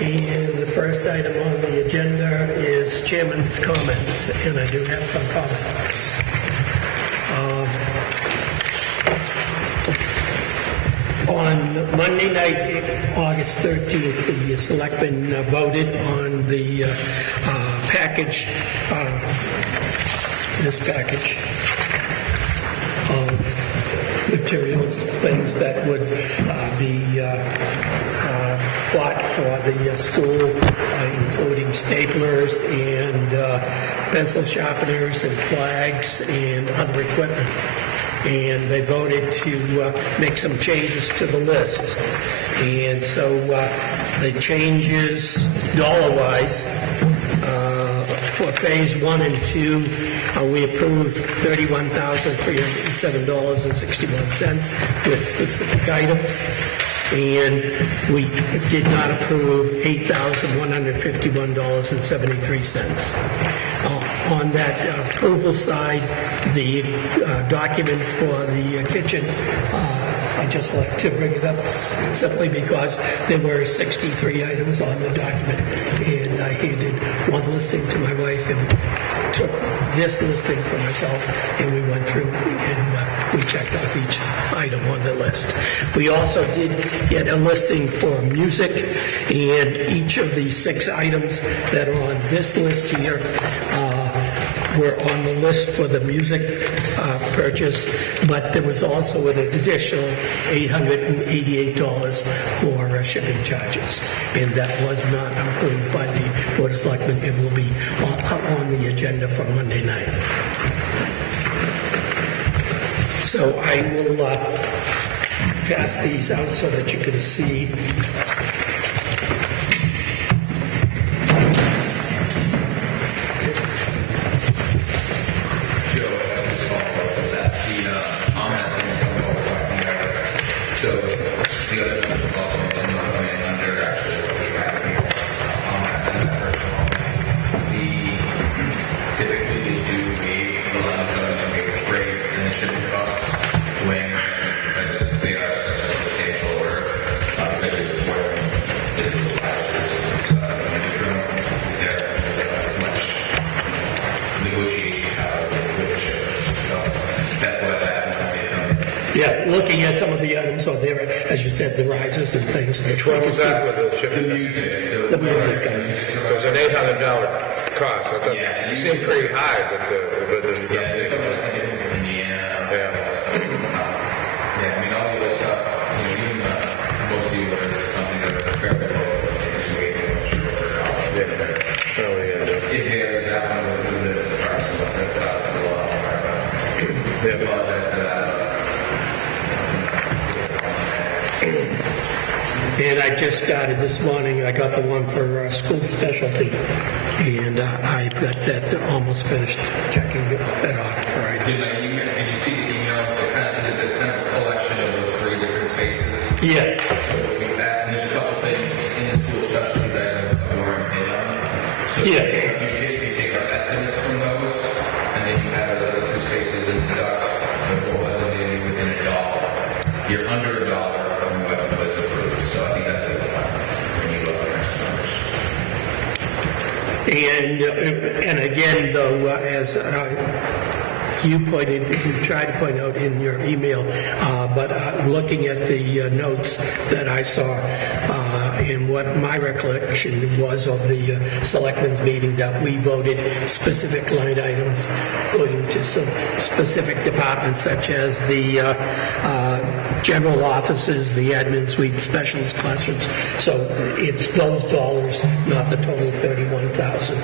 And the first item on the agenda is chairman's comments, and I do have some comments. On Monday night, August 13th, the selectmen voted on the package, this package of materials, things that would be bought for the school, including staplers and pencil sharpeners and flags and other equipment. And they voted to make some changes to the list. And so the changes, dollar-wise, for phase 1 and 2, we approved $31,307.61 with specific items. And we did not approve $8,151.73. On that approval side, the document for the kitchen, I just like to bring it up simply because there were 63 items on the document, and I handed one listing to my wife and took this listing for myself, and we went through and we checked off each item on the list. We also did get a listing for music, and each of the 6 items that are on this list here were on the list for the music purchase, but there was also an additional $888 for shipping charges, and that was not approved by the Board of Selectmen. It will be on the agenda for Monday night. So I will pass these out so that you can see. Yeah, looking at some of the items on there, as you said, the risers and things. Which one was that with the shipping? The music. The music items. So it's an $800 cost. I thought it seemed pretty high, but Indiana. Yeah. I mean, all the other stuff, even most of the other companies that are fairly low, if there's that one of the that's approximately $7,000. I apologize for that. And I just started this morning. I got the one for school specialty, and I've got that almost finished checking that off Friday. Did you see the email? It's a kind of a collection of those 3 different spaces. Yes. So with that, and there's a couple things in the school specialty that we weren't in on. So Yes. you take our estimates from those, and then you have the other 2 spaces and deduct what was within $1. You're under $1 from what was approved. So I think that's when you look at the numbers. And again, though, as you tried to point out in your email, but looking at the notes that I saw, and what my recollection was of the selectmen's meeting, that we voted specific line items according to some specific departments, such as the general offices, the admin suite, specialist classrooms. So it's those dollars, not the total 31,000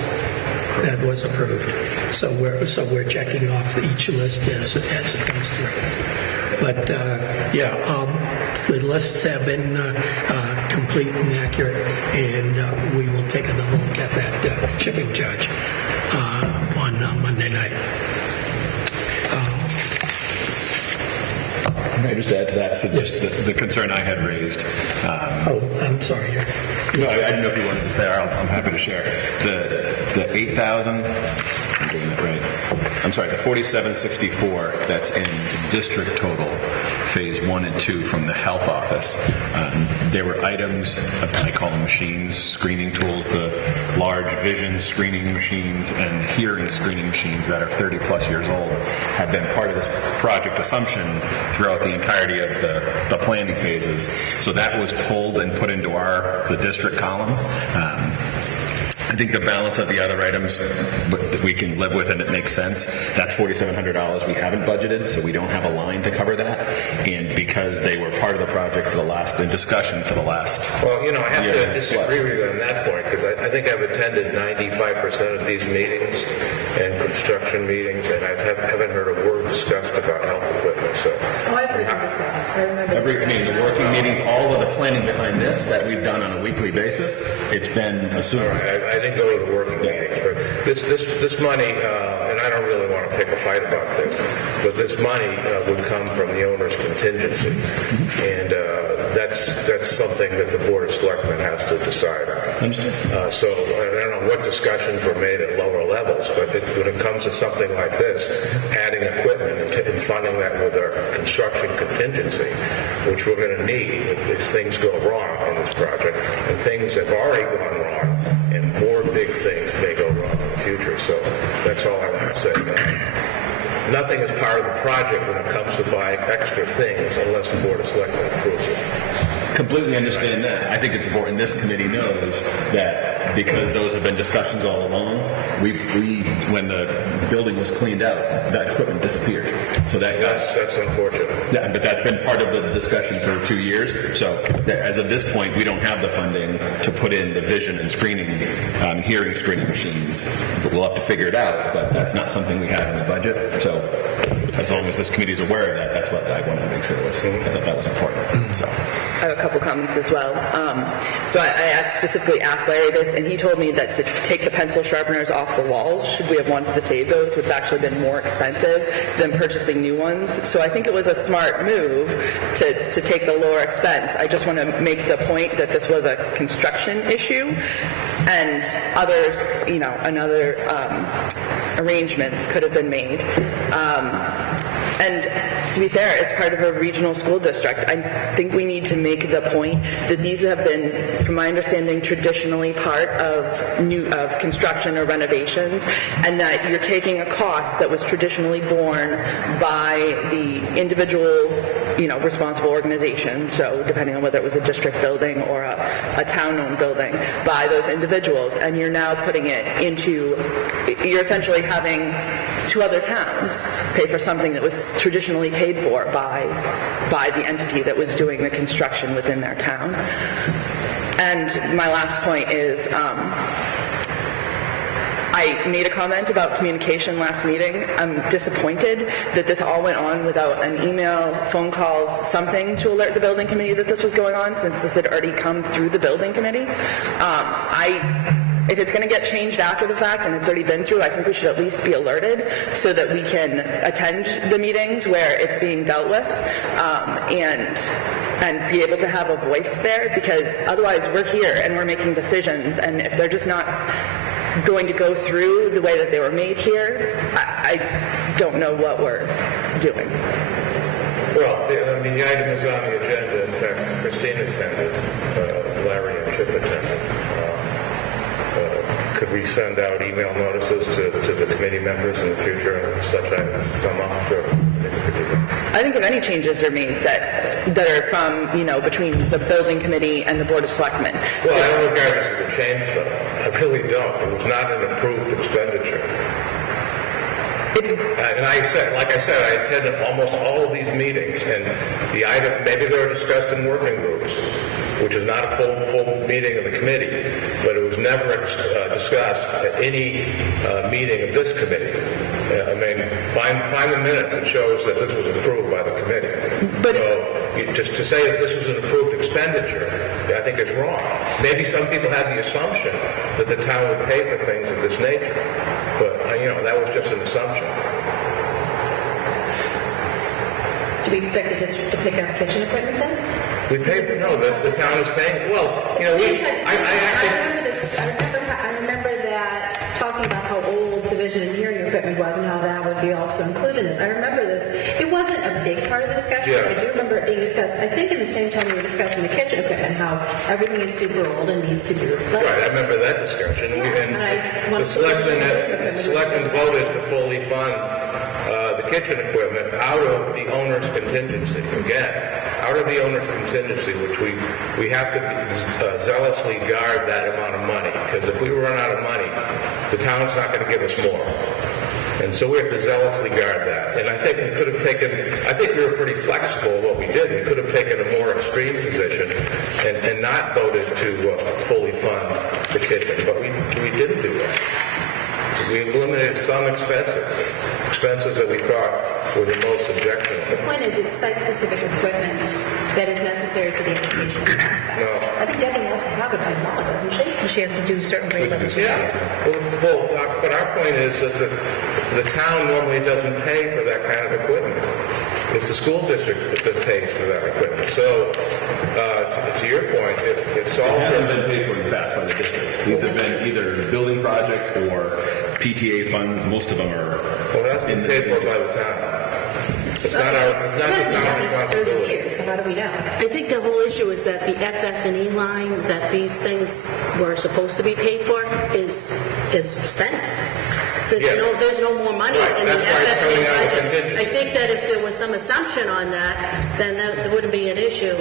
that was approved. So we're checking off each list as it comes through. But the lists have been complete and accurate, and we will take another look at that shipping charge on Monday night. May I just add to that? So just the concern I had raised. I'm sorry. No, I didn't know if you wanted to say. I'm happy to share. The 8,000. I'm getting that right. I'm sorry. The 4764 that's in the district total phase 1 and 2 from the health office. There were items, I call them machines, screening tools, the large vision screening machines and hearing screening machines that are 30 plus years old, have been part of this project assumption throughout the entirety of the planning phases. So that was pulled and put into the district column. I think the balance of the other items that we can live with and it makes sense. That's $4,700 we haven't budgeted, so we don't have a line to cover that. And because they were part of the project for the last, in discussion for the last Well, I have year to disagree with you on that point, because I think I've attended 95% of these meetings and construction meetings, and I haven't heard a word discussed about health equipment, so. Oh, I've heard them discussed. I remember this. the working meetings, all of the planning behind this that we've done on a weekly basis, it's been assumed. All right, I didn't go to the working meetings, but this money, and I don't really want to pick a fight about this, but this money would come from the owner's contingency, and that's something that the Board of Selectmen has to decide on. So I don't know what discussions were made at lower levels, but when it comes to something like this, adding equipment and funding that with our construction contingency, which we're going to need if things go wrong in this project, and things have already gone wrong, and more big things may go wrong in the future. So that's all I want to say. Nothing is part of the project when it comes to buying extra things unless the Board of Selectmen approves it. Completely understand that. I think it's important this committee knows that because those have been discussions all along, we when the building was cleaned out, that equipment disappeared. So That's unfortunate. yeah, but that's been part of the discussion for 2 years. So as of this point, we don't have the funding to put in the vision and screening, hearing screening machines. But we'll have to figure it out. But that's not something we have in the budget. So as long as this committee is aware of that, that's what I wanted to make sure was. I thought that was important. So. I have a couple comments as well. So I specifically asked Larry this, and he told me that to take the pencil sharpeners off the walls, should we have wanted to save those, would have actually been more expensive than purchasing new ones. So I think it was a smart move to take the lower expense. I just want to make the point that this was a construction issue, and others, another arrangements could have been made. And to be fair, as part of a regional school district, I think we need to make the point that these have been, from my understanding, traditionally part of construction or renovations, and that you're taking a cost that was traditionally borne by the individual, responsible organization. So depending on whether it was a district building or a town-owned building, by those individuals, and you're now putting it into, you're essentially having two other towns pay for something that was traditionally paid for by the entity that was doing the construction within their town. And my last point is, I made a comment about communication last meeting. I'm disappointed that this all went on without an email, phone calls, something to alert the building committee that this was going on, since this had already come through the building committee. If it's going to get changed after the fact and it's already been through, I think we should at least be alerted so that we can attend the meetings where it's being dealt with, and be able to have a voice there, because otherwise we're here and we're making decisions, and if they're just not going to go through the way that they were made here, I don't know what we're doing. Well, the item is on the agenda. In fact, Christine attended, Larry and Chip attended. Could we send out email notices to the committee members in the future if such items come up? Sure. I think if any changes are made that are from, between the building committee and the Board of Selectmen. Well, I don't regard this as a change, though. I really don't. It was not an approved expenditure. And like I said, I attended almost all of these meetings, and the item, maybe they were discussed in working groups, which is not a full meeting of the committee, but it was never discussed at any meeting of this committee. Find the minutes that shows that this was approved by the committee. Just to say that this was an approved expenditure, I think is wrong. Maybe some people had the assumption that the town would pay for things of this nature, but that was just an assumption. Do we expect the district to pick up kitchen equipment then? We pay for the town is paying. Well, I remember that talking about how old the vision and hearing equipment was and how that would be also included in this. I remember this. It wasn't a big part of the discussion. Yeah. I do remember it being discussed, I think in the same time we were discussing the kitchen equipment, how everything is super old and needs to be replaced. Right, I remember that discussion. And I And want the to- selectmen voted to fully fund the kitchen equipment out of the owner's contingency. Again, out of the owner's contingency, which we have to zealously guard that amount of money, because if we run out of money, the town's not going to give us more. And so we have to zealously guard that. And I think we could have taken, I think we were pretty flexible in what we did. We could have taken a more extreme position and not voted to fully fund the kitchen, but we didn't do that. We eliminated some expenses that we thought were the most objectionable. The point is, it's site-specific equipment that is necessary for the application process. No. I think Debbie has to have it by law, doesn't she? She has to do certain grade levels. Yeah, but our point is that the town normally doesn't pay for that kind of equipment. It's the school district that pays for that equipment. So, to your point, if it's all... It hasn't been paid for in the past by the district. These have been either building projects or PTA funds. Most of them are Well, that's been paid for by the town. It's not the town's responsibility. Years, so how do we know? I think the whole issue is that the FF&E line that these things were supposed to be paid for is spent. There's no more money Right, in the that's why it's coming FF&E out of budget. contingency. I think that if there was some assumption on that, then there wouldn't be an issue.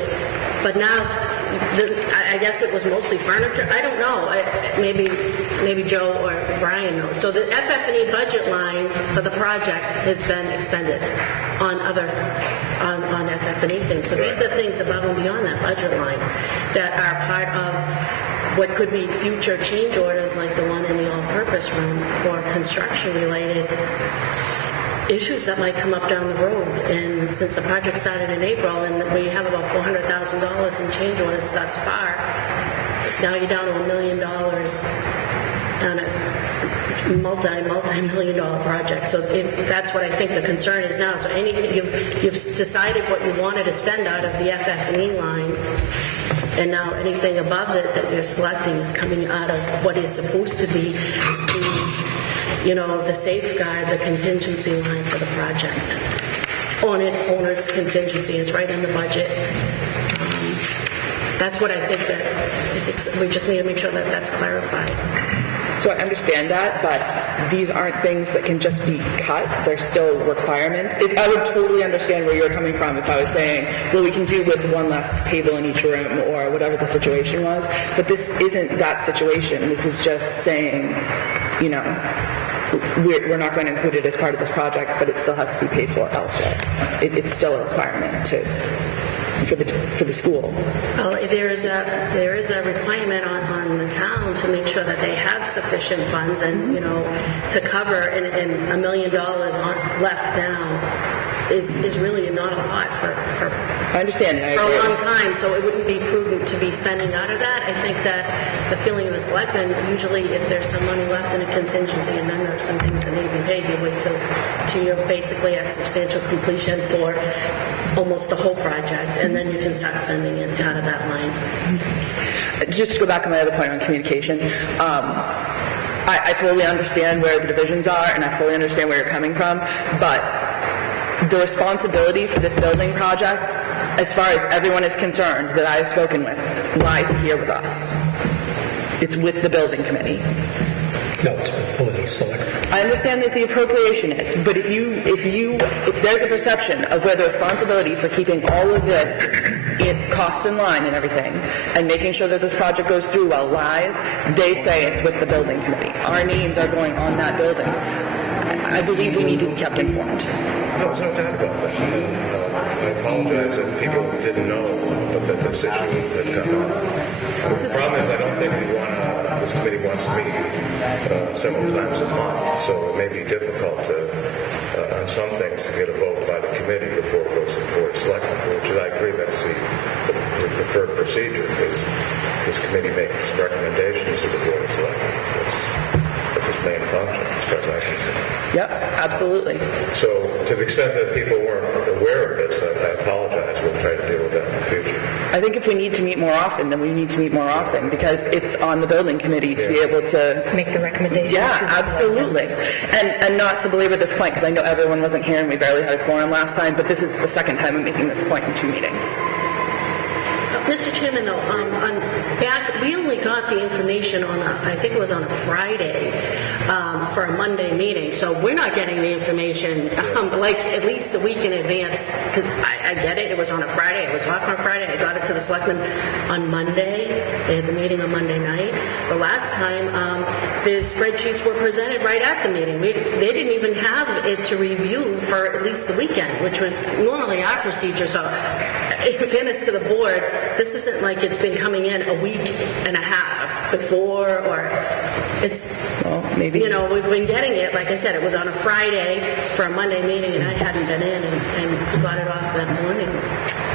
But now, I guess it was mostly furniture. I don't know. Maybe Joe or Brian knows. So the FF&E budget line for the project has been expended on on FF&E things. So these are things above and beyond that budget line that are part of what could be future change orders like the one in the all-purpose room for construction-related issues that might come up down the road. And since the project started in April and we have about $400,000 in change orders thus far, now you're down to $1 million on a multi-million dollar project. So that's what I think the concern is now. So anything you've decided what you wanted to spend out of the FF&E line, and now anything above it that you're selecting is coming out of what is supposed to be the safeguard, the contingency line for the project. On its owner's contingency, it's right in the budget. That's what I think that we just need to make sure that that's clarified. So I understand that, but these aren't things that can just be cut. They're still requirements. I would totally understand where you're coming from if I was saying, well, we can do with one less table in each room or whatever the situation was. But this isn't that situation. This is just saying, we're not going to include it as part of this project, but it still has to be paid for elsewhere. It's still a requirement for the school. Well, there is a requirement on the town to make sure that they have sufficient funds and, to cover, and $1 million left now is really not a lot for I understand. I for a agree. long time, so it wouldn't be prudent to be spending out of that. I think that the feeling of the selectmen, usually if there's some money left in a contingency and then there's some things that need to be paid, you wait till you're basically at substantial completion for almost the whole project, and then you can start spending it out of that line. Just to go back on my other point on communication, I fully understand where the divisions are, and I fully understand where you're coming from, but the responsibility for this building project, as far as everyone is concerned that I've spoken with, lies here with us. It's with the building committee. No, it's with Board of Selectmen. I understand that the appropriation is, but if there's a perception of where the responsibility for keeping all of this, its costs in line and everything, and making sure that this project goes through well lies, they say it's with the building committee. Our names are going on that building. I believe we need to be kept informed. No, there's no doubt about that. I apologize if people didn't know that this issue had come up. The problem is I don't think this committee wants to meet several times a month, so it may be difficult on some things to get a vote by the committee before it goes to the Board of Selectmen, which I agree that's the preferred procedure, because this committee makes recommendations to the Board of Selectmen. That's its main function, as far as I can see. Yep, absolutely. So to the extent that people weren't aware of this, I apologize. We'll try to deal with that in the future. I think if we need to meet more often, then we need to meet more often, because it's on the building committee to be able to Make the recommendation. Yeah, to the absolutely. And not to belabor this point, because I know everyone wasn't here and we barely had a quorum last time, but this is the second time I'm making this point in 2 meetings. Mr. Chairman, though, we only got the information on, I think it was on a Friday, for a Monday meeting, so we're not getting the information, like, at least a week in advance, because I get it, it was on a Friday, it was off on a Friday, I got it to the selectmen on Monday, they had the meeting on Monday night. The last time, the spreadsheets were presented right at the meeting. They didn't even have it to review for at least the weekend, which was normally our procedure, so in fairness to the board, this isn't like it's been coming in a week and a half before, or it's, Well, maybe. you know, we've been getting it, like I said, it was on a Friday for a Monday meeting, and I hadn't been in and got it off that morning.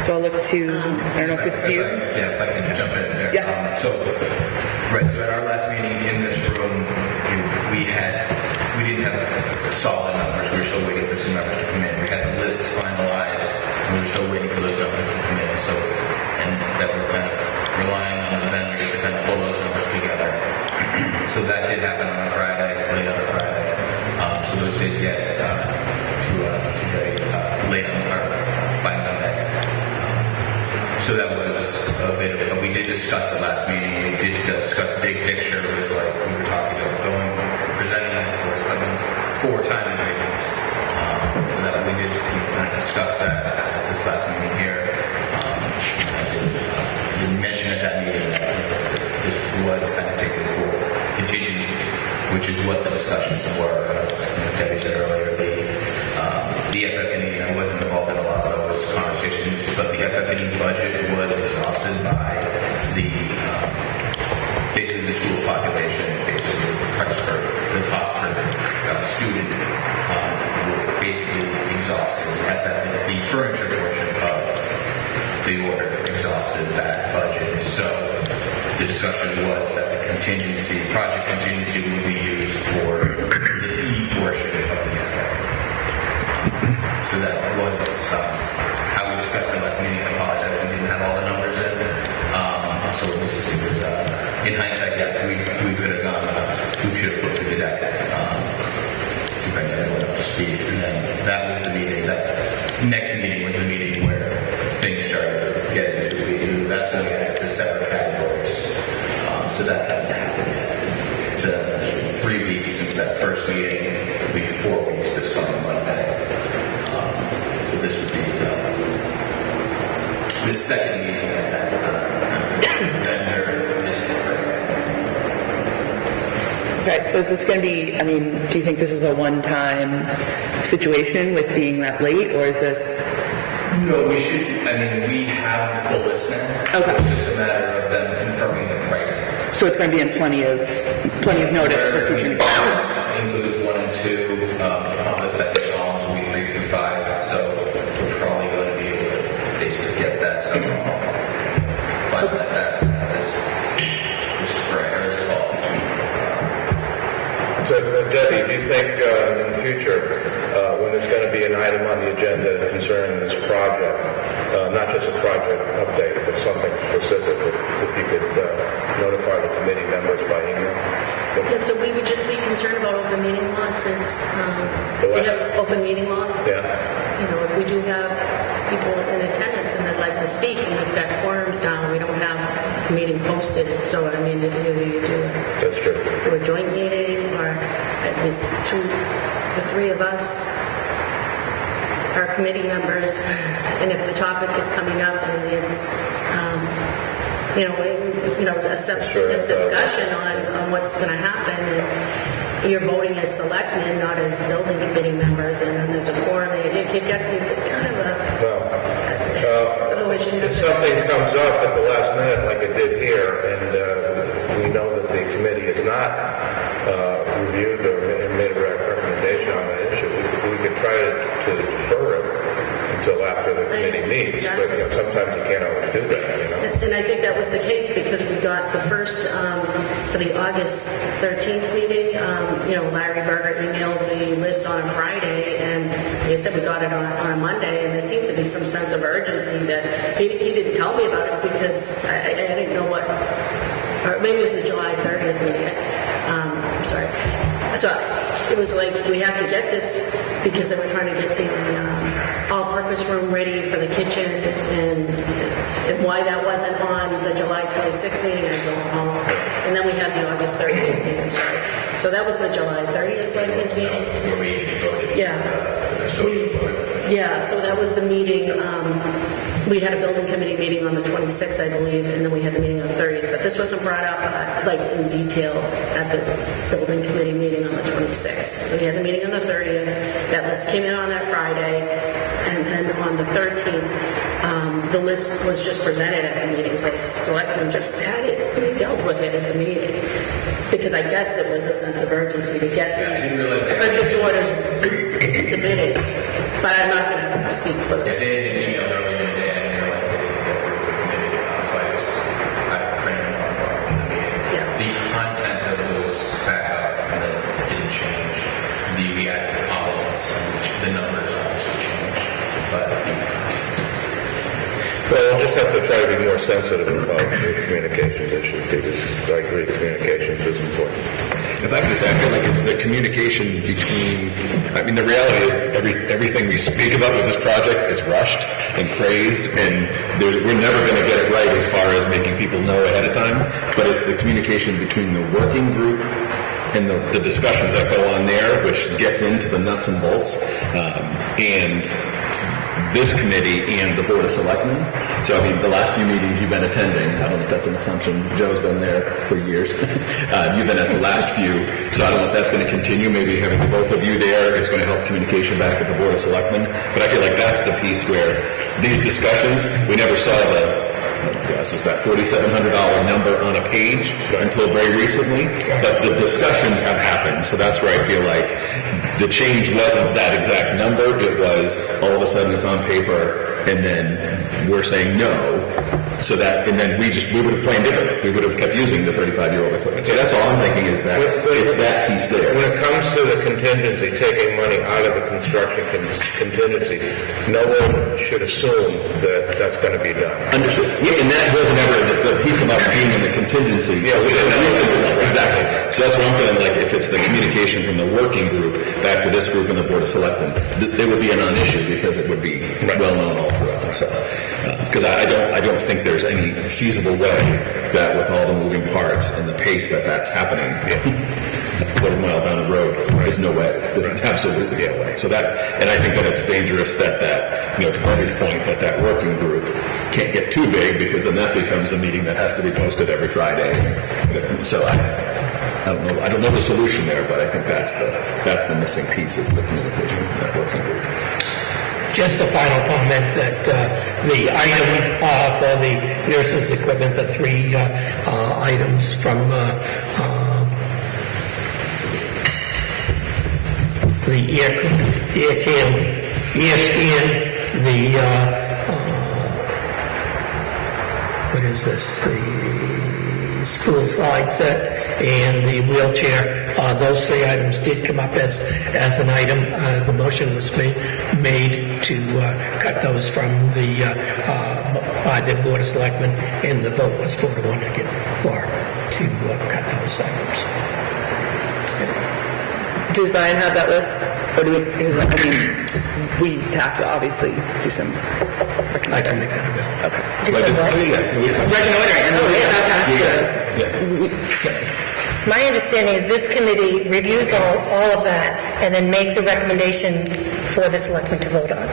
So I'll look to, I don't know if it's you. Yeah, if I can jump in there. Yeah. So at our last meeting in this room, we didn't have solid numbers. We were still waiting for some numbers to come in. We had the lists finalized, and we were still waiting for those numbers to come in. So, and that we're kind of relying on the vendors to kind of pull those numbers together. So that did happen on a Friday, late on a Friday. So those did get late on by Monday. So that was a bit of it. But we did discuss the last meeting. We did discuss big picture. It was like we were talking about presenting for 4 time divisions. So that we did kind of discuss that at this last meeting here. I didn't mention at that meeting that this was kind of taken for contingency, which is what the discussions were. As Debbie said earlier, the FF&E, I wasn't involved in a lot of those conversations, but the FF&E budget was exhausted by basically the school's population, basically the cost per student were basically exhausted. The furniture portion of the order exhausted that budget. So the discussion was that the project contingency would be used for the E portion of the FF. So that was how we discussed it last meeting. I apologize, we didn't have all the numbers in. So it was in hindsight, yeah, we could have gone, we should have flipped through the deck to bring everyone up to speed. And then that was the meeting, that next meeting was the meeting where things started getting to be, that's when we had the separate categories. So that hadn't happened yet. So 3 weeks since that first meeting, it'll be 4 weeks this coming Monday. So this would be the second meeting that has vendor district. Okay, so is this going to be, I mean, do you think this is a one-time situation with being that late, or is this? No, we should, we have the full list now. Okay. So it's just a matter of them confirming the pricing. So it's going to be in plenty of notice for future meetings. Includes 1 and 2, on the second columns will be 3 through 5, so we're probably going to be able to basically get that somehow, finalize that this spring or this fall. So, Debbie, do you think in the future, when there's going to be an item on the agenda concerning this project, not just a project update, but something specific, if you could notify the committee members by email? Yeah, so we would just be concerned about open meeting law since we have open meeting law. Yeah. You know, if we do have people in attendance and they'd like to speak and we've got quorums down, we don't have a meeting posted. So, if we That's true. do a joint meeting or at least the 3 of us are committee members, and if the topic is coming up and it's, a substantive discussion on what's going to happen, and you're voting as selectmen, not as building committee members, and then there's a quorum, you get kind of a... otherwise you If something comes up at the last minute, like it did here, and we know that the committee has not reviewed or made a recommendation on that issue, we could try to defer it until after the committee meets, but sometimes you can't always do that, And I think that was the case because we got the first, for the August 13th meeting, Larry Berger emailed the list on a Friday, and they said we got it on a Monday, and there seemed to be some sense of urgency that he didn't tell me about it because I didn't know what, or maybe it was the July 30th meeting. I'm sorry. So it was like, we have to get this because they were trying to get the all-purpose room ready for the kitchen, and why that wasn't on the July 26th meeting, I don't know. And then we had the August 30th meeting, sorry. So that was the July 30th selectmen's meeting? Yeah, so that was the meeting. We had a building committee meeting on the 26th, I believe, and then we had the meeting on the 30th. But this wasn't brought up in detail at the building committee meeting on the 26th. So we had the meeting on the 30th. That list came in on that Friday, and then on the 13th, the list was just presented at the meeting. So the selectmen just had it, they dealt with it at the meeting. Because I guess it was a sense of urgency to get these purchase orders submitted. But I'm not going to speak for them. The content of those back up and then didn't change. The reactive compliments, the numbers obviously changed, but the Well, we'll just have to try to be more sensitive about the communications issue, because I agree communications is important. If I could say, I feel like it's the communication between, the reality is everything we speak about with this project is rushed and praised, and we're never going to get it right as far as making people know ahead of time, but it's the communication between the working group and the discussions that go on there, which gets into the nuts and bolts, and this committee and the Board of Selectmen. So, the last few meetings you've been attending, I don't know if that's an assumption, Joe's been there for years. You've been at the last few, so I don't know if that's going to continue. Maybe having the both of you there is going to help communication back with the Board of Selectmen. But I feel like that's the piece where these discussions, we never saw is that $4,700 number on a page until very recently, but the discussions have happened. So that's where I feel like the change wasn't that exact number. It was all of a sudden it's on paper, and then we're saying no. So that, and then we would have planned differently. We would have kept using the 35-year-old equipment. So that's all I'm thinking is that it's that piece there. When it comes to the contingency, taking money out of the construction contingency, no one should assume that that's going to be done. Understood. Yeah, and that wasn't ever the piece about being in the contingency. Yeah, we didn't know. Exactly. So that's what I'm feeling like. If it's the communication from the working group back to this group and the Board of Selectmen, it would be a non-issue because it would be well known all throughout. So, because I don't think there's any feasible way that with all the moving parts and the pace that's happening, a quarter mile down the road, there's no way. There's absolutely no way. So and I think that it's dangerous that to Bernie's point, that working group can't get too big, because then that becomes a meeting that has to be posted every Friday. So I don't know the solution there, but I think that's the missing piece is the communication with that working group. Just a final comment that the item for the nurses' equipment, the three items from the ear scan, the what is this? The school slide set and the wheelchair. Those three items did come up as an item. The motion was made to cut those from by the Board of Selectmen, and the vote was 4-1 to cut those items. Does Brian have that list? Or do we, because, we have to obviously do some I can make that available. Okay. Reconnoitering. And the staff has to... My understanding is this committee reviews all of that and then makes a recommendation for the selectmen to vote on.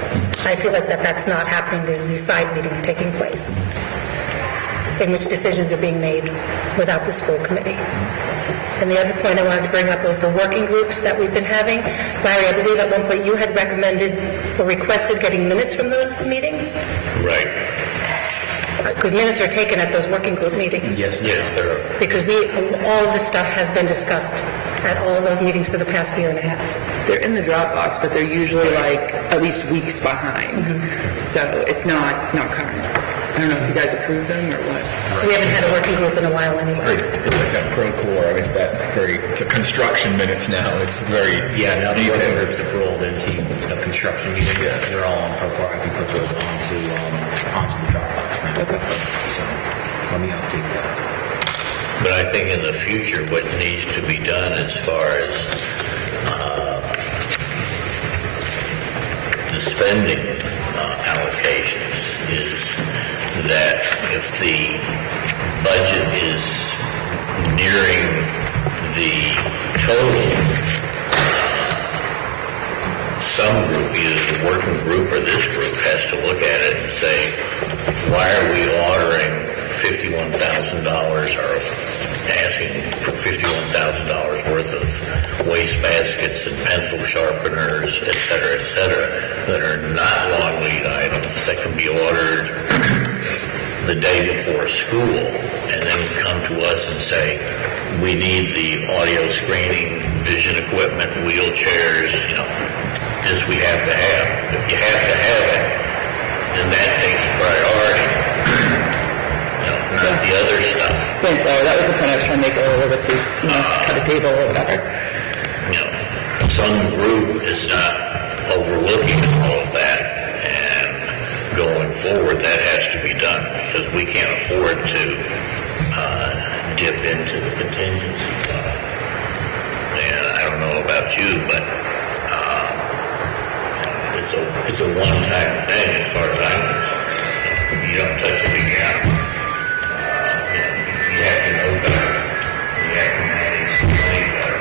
I feel like that's not happening. There's these side meetings taking place in which decisions are being made without this full committee. And the other point I wanted to bring up was the working groups that we've been having. Larry, I believe at one point you had recommended or requested getting minutes from those meetings? Right. Because minutes are taken at those working group meetings. Yes, there are. Because all of this stuff has been discussed at all of those meetings for the past year and a half. They're in the Dropbox, but they're usually like at least weeks behind. So it's not current. I don't know if you guys approve them or what. We haven't had a working group in a while anyway. It's like that Procore, it's that it's a construction minutes now, it's very Yeah, now the working detailed. groups have rolled into the construction meetings. They're all on Procore. I can put those onto the Dropbox now. So let me update that. But I think in the future, what needs to be done as far as the spending allocations is that if the budget is nearing the total, some group, either the working group or this group, has to look at it and say, why are we ordering $51,000 or asking for $51,000 worth of waste baskets and pencil sharpeners, et cetera, that are not long lead items that can be ordered the day before school, and then come to us and say, we need the audio screening, vision equipment, wheelchairs, this we have to have. If you have to have it, then that takes priority. Not the other stuff. Thanks, Larry. That was the point I was trying to make earlier with the, cut a table or whatever. Some group is not overlooking all of that, and going forward, that has to be done because we can't afford to dip into the contingency fund. And I don't know about you, but it's a one-time thing as far as I'm concerned. You don't touch it again. You have to know better. You have to manage the money better.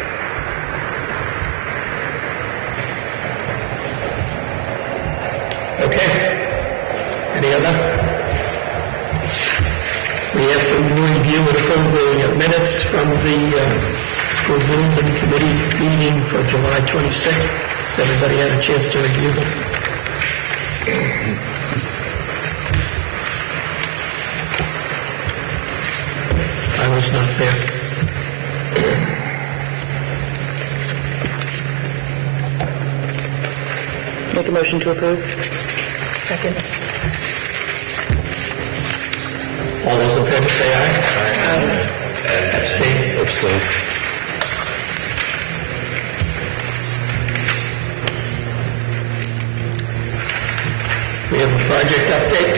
Okay. Any other? We have to review and approve the minutes from the school building committee meeting for July 26th. Has everybody had a chance to review them? I was not there. Make a motion to approve. Second. All those in favor say aye. Abstain. Abstain. We have a project update.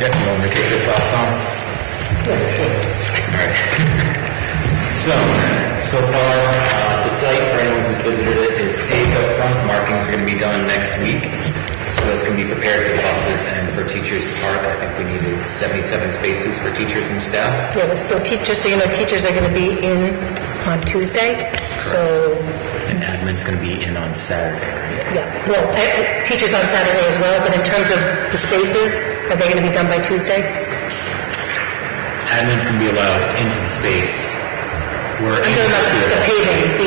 Yeah, you want me to kick this off, Tom? Alright. So far, the site, for anyone who's visited it, is paved up front. Markings are going to be done next week. So it's going to be prepared for buses and for teachers to park. I think we needed 77 spaces for teachers and staff. Yeah, so just so you know, teachers are going to be in on Tuesday, so, And admin's going to be in on Saturday. yeah. Well, teachers on Saturday as well, but in terms of the spaces, are they going to be done by Tuesday? Admin's going to be allowed into the space. We're I'm talking about the paving,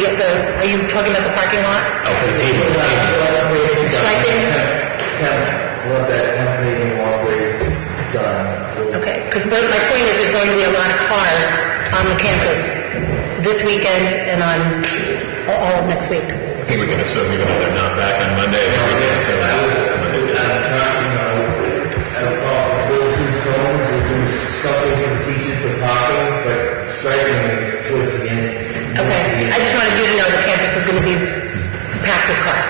are you talking about the parking lot? Oh, for the paving. Striping? We'll have that templating walkways done. Okay, because my point is there's going to be a lot of cars on the campus this weekend and on all of next week. I think we can assume even if they're not back on Monday, we can assume that Monday. We'll do zones, we'll do something for teachers for parking, but striping is towards the end. Okay, I just wanted you to know the campus is going to be packed with cars.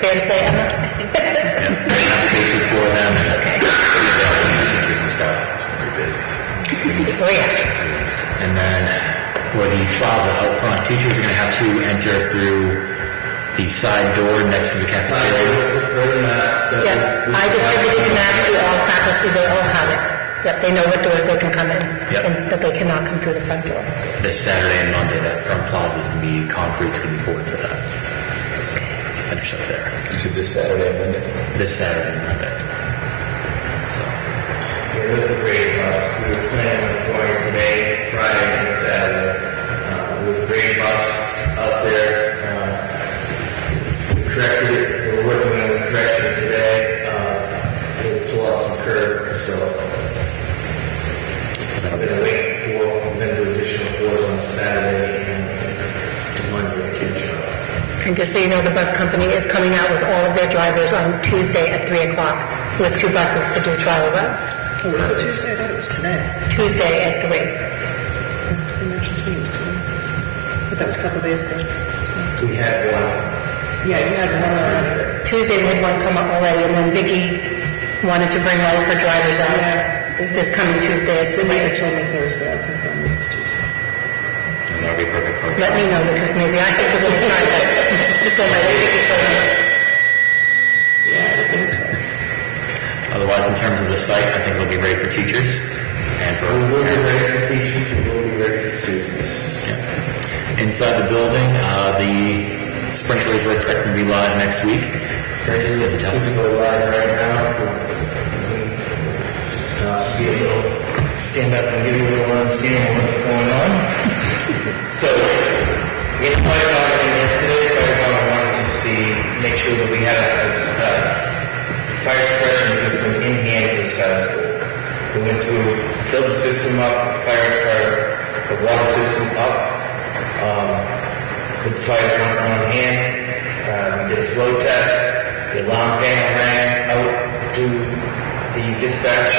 Fair to say, Emma? We have spaces for them. Okay. Teachers and staff. It's going to be busy. Oh, yeah. And then for the plaza out front, teachers are going to have to enter through the side door next to the cafeteria. Yeah, I distributed the map to all faculty, they all have it. Yep, they know what doors they can come in, Yep. and that they cannot come through the front door. This Saturday and Monday, that front plaza is going to be, concrete's going to be poured for that. So finish up there. You said this Saturday and Monday? This Saturday and Monday. So, Yeah, it was a great bus. We were planning on going today, Friday, and Saturday. It was a great bus out there. We corrected it. We're working on the correction today. We'll pull out some curb, so I'm going to wait for, we're going to do additional floors on Saturday and Monday to catch up. And just so you know, the bus company is coming out with all of their drivers on Tuesday at 3 o'clock with 2 buses to do trial runs. Oh, was it Tuesday? I thought it was today. Tuesday at 3. You mentioned to me it was today. But that was a couple of days ago. We had one. Yeah, you had one already. Tuesday we had one come up already, and then Vicki wanted to bring all of her drivers out this coming Tuesday at 3. They told me Thursday. I'll confirm it's Tuesday. And that'll be perfect for Let me know, because maybe I have to really try that. Just go by what Vicki told me. Yeah, I think so. Otherwise, in terms of the site, I think it'll be ready for teachers and for We will be parents. ready for teachers, we will be ready for students. Yeah. Inside the building, the sprinklers we're expecting to be live next week. Just as a To testing. go live right now. Be able to stand up and give you a little understanding of what's going on. So, we had fire department yesterday. Fire department wanted to make sure that we had a fire suppression system in hand for this high school. We went to build the system up, the water system up, with the fire department on hand. We did a flow test. The alarm panel ran out to the dispatch,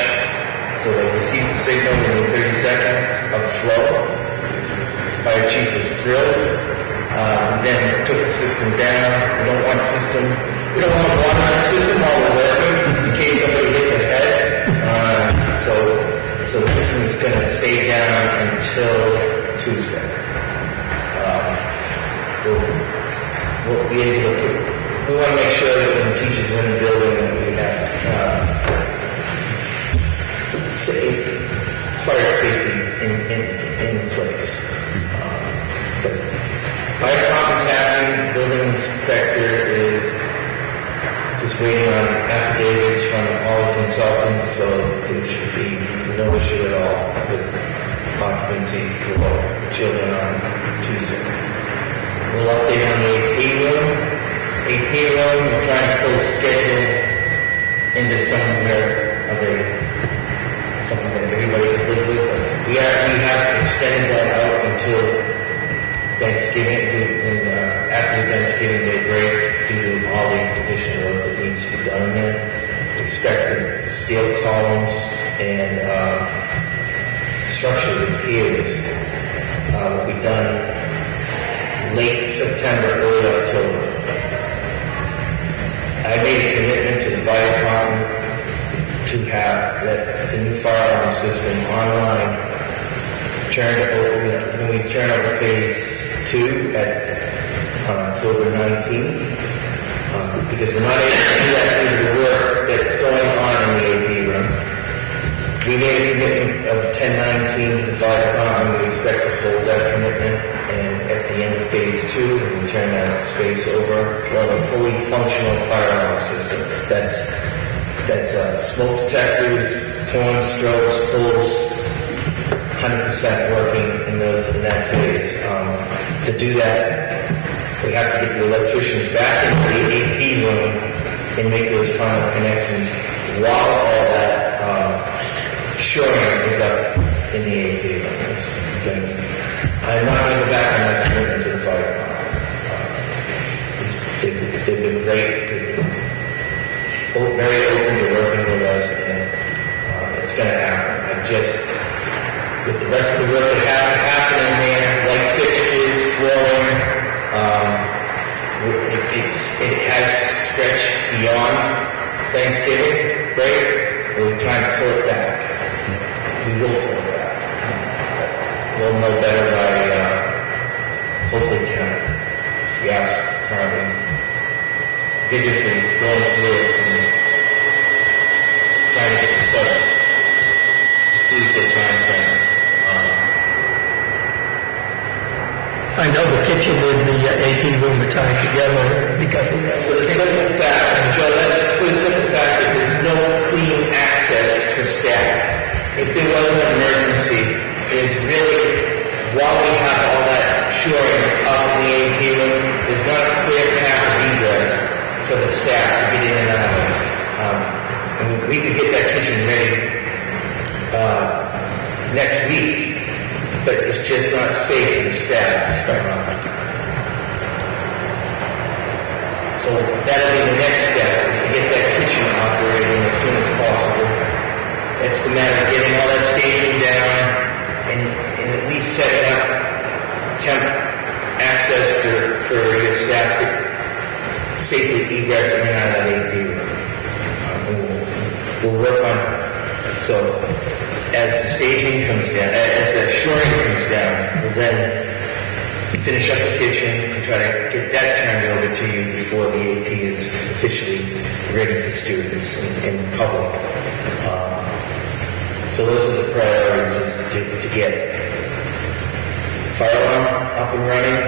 so they received the signal within 30 seconds of flow. Fire chief was thrilled. Then took the system down. We don't want water in the system while we're working in case somebody hits a head. So the system is going to stay down until Tuesday. We'll be able to. We want to make sure that when the teachers are in the building that we have fire safety in place. But fire department's happy. Building inspector is just waiting on affidavits from all the consultants, so there should be no issue at all with occupancy for the children on Tuesday. We'll update on the AP room. AP room, we're trying to pull a schedule into something that everybody can live with. We have extended that out until Thanksgiving, and after the Thanksgiving Day break, due to all the additional work that needs to be done there. We expect the steel columns and structural repairs will be done late September, early October. I made a commitment to the fire department to have the new fire alarm system online when we turn over phase 2 on October 19th, because we're not able to do that due to the work that's going on in the AP room. We made a commitment of 10/19 to the fire department. We expect to hold that commitment, and at the end of phase 2, when we turn that space over, we'll have a fully functional fire alarm system. That's smoke detectors, horns, strobes, pulls, 100% working in that phase. To do that, we have to get the electricians back into the AP room and make those final connections while all that shoring is up in the AP room. I'm not going to go back on that commitment to the fire department. They've been great. They've been very open to working with us, and it's going to happen. With the rest of the work that has to happen in there, like fixtures, flooring, it has stretched beyond Thanksgiving break. We're trying to pull it back. We will pull it back. We'll know better by hopefully tonight. Yes, currently vigorously going through it and trying to get the studies. Squeeze the time frame. I know the kitchen and the AP room are tied together because of that. For the simple fact, Joe, that's for the simple fact that there's no clean access for staff. If there was an emergency, there's really, while we have all that shoring up in the AP room, there's not a clear path of egress for the staff to get in and out of. And we could get that kitchen ready next week, but it's just not safe for the staff. So that'll be the next step, is to get that kitchen operating as soon as it's the matter of getting all that staging down and at least setting up temp access for your staff to safely egress in and out of that AP room. We'll work on, so as the staging comes down, as the shoring comes down, we'll then finish up the kitchen and try to get that turned over to you before the AP is officially ready for students and public. So those are the priorities, is to get fire alarm up and running,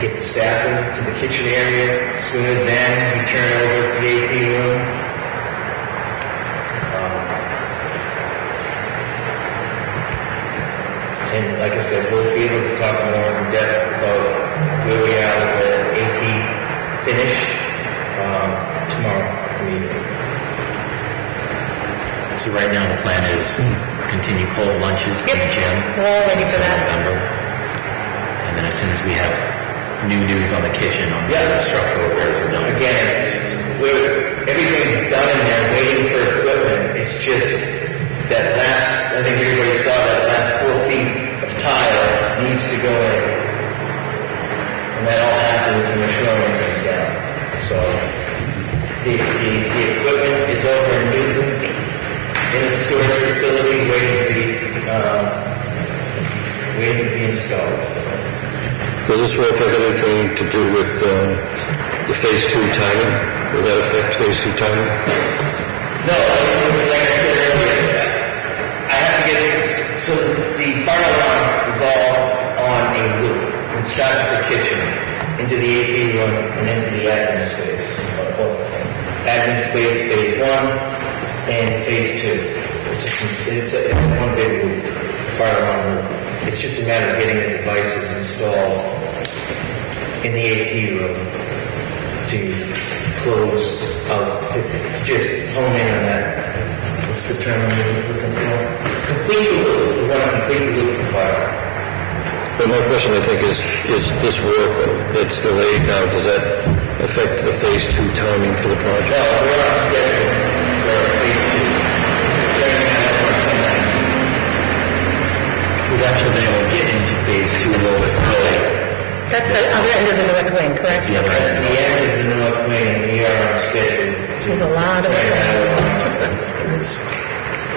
get the staff into the kitchen area. Sooner than we turn over the AP room. And like I said, we'll be able to talk more in depth about where we are with the AP finish tomorrow meeting. So right now the plan is continue cold lunches in the gym. We're all ready for that. November. And then as soon as we have new news on the kitchen, on the structural repairs are done. Again, everything's done in there, waiting for equipment. It's just that last, I think everybody saw that last 4 feet of tile needs to go in. And that all happens when the shoring comes down. So the equipment is over in Newton, in the storage facility, waiting to be installed. So. Does this work have anything to do with the phase 2 timing? Will that affect phase 2 timing? No, like I said earlier, I have to get it. So the fire alarm is all on a loop. It starts with the kitchen, into the AP room, and into the admin space. Admin space, phase 1, and phase 2. It's one big loop, fire alarm loop. It's just a matter of getting the devices installed in the AP room to close out, just hone in on that. What's the term we're looking for? Complete the loop. We want to complete the loop for fire. But my question, I think, is this work that's delayed now, does that affect the phase 2 timing for the project? No, we're on schedule for phase 2. We've actually been able to get into phase 2 a little bit early. That's the other end of the north wing, correct? The other That's end. the end of the north wing, and we are on schedule. There's a lot of it.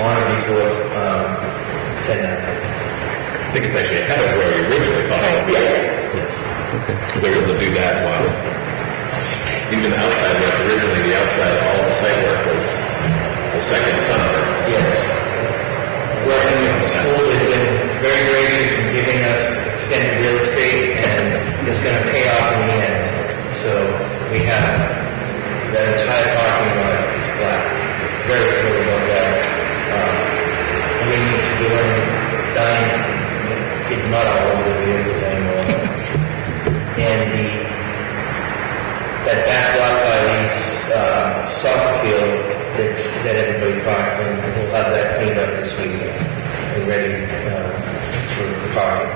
On or before 10 I think it's actually ahead of where we originally thought it would be. Yes. Because they were able to do that while even the outside work, originally the outside, all the site work was the second summer. Yes. Working with the school, they've been very gracious in giving us extended real estate, and it's going to pay off in the end. So we have that entire parking lot is black. Very thrilled about that. We need to go in, done, get mud all over the vehicles anymore. And that back lot by these soccer field that everybody parks in, we'll have that cleaned up this weekend and ready for parking.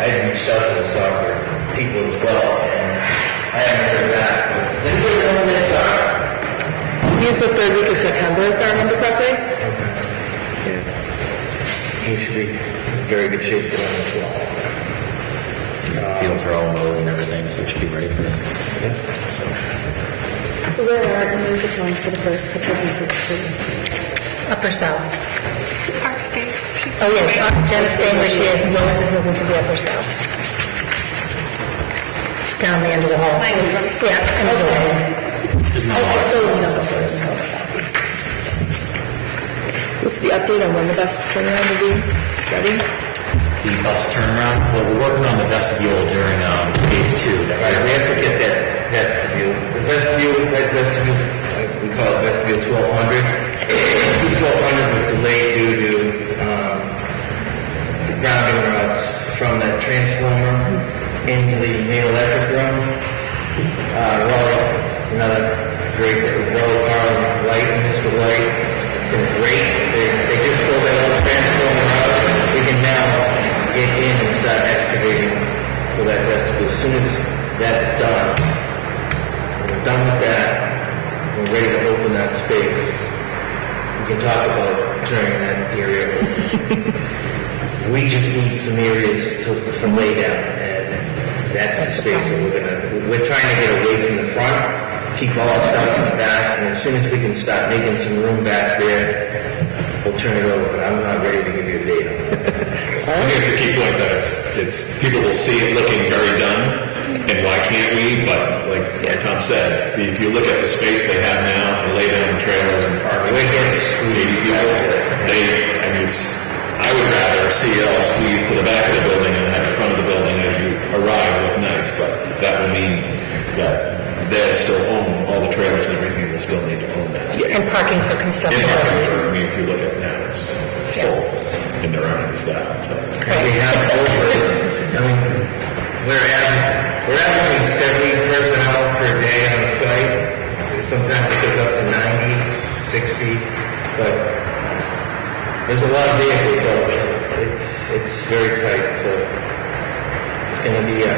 I had reached out to the soccer people as well, and I haven't heard back. Does anybody know when they start? It's the third week of September, if I remember correctly. Yeah. We should be in very good shape for that as well. Fields are all mowed and everything, so it should be ready for them. So where are those accounts for the first couple of weeks? Upper South. Art space. She's Oh, yes, Jen's staying where she is, Lois is moving to the Upper South. Down the end of the hall. Yeah, end of the hall. What's the update on when the bus turnaround will be ready? The bus turnaround, well, we're working on the vestibule during phase 2. Right, we have to get that vestibule. The vestibule, we call it vestibule 1200. 1200 was delayed due to grounding routes from that transformer into the main electric room. Another great Raleigh Power Light, Municipal Light, been great. They just pulled that old transformer out. We can now get in and start excavating for that vestibule. As soon as that's done, when we're done with that, we're ready to open that space. We can talk about turning that area. We just need some areas for lay down, and that's the space that we're trying to get away from the front, keep all our stuff in the back, and as soon as we can start making some room back there, we'll turn it over, but I'm not ready to give you a date on it. I think it's a key point that it's people will see it looking very done, and why can't we? But like Tom said, if you look at the space they have now for lay down trailers and parking, We're getting squeezed back there. I would rather see it all squeezed to the back of the building and at the front of the building as you arrive look nice, but that would mean that they still own all the trailers and everything, will still need to own that space. And parking for construction And parking workers. for, I mean, if you look at it now, it's full, and they're running the staff and stuff. We have we're averaging 70 personnel per day on site. Sometimes it goes up to 90, 60, but there's a lot of vehicles out there. It's very tight, so it's going to be a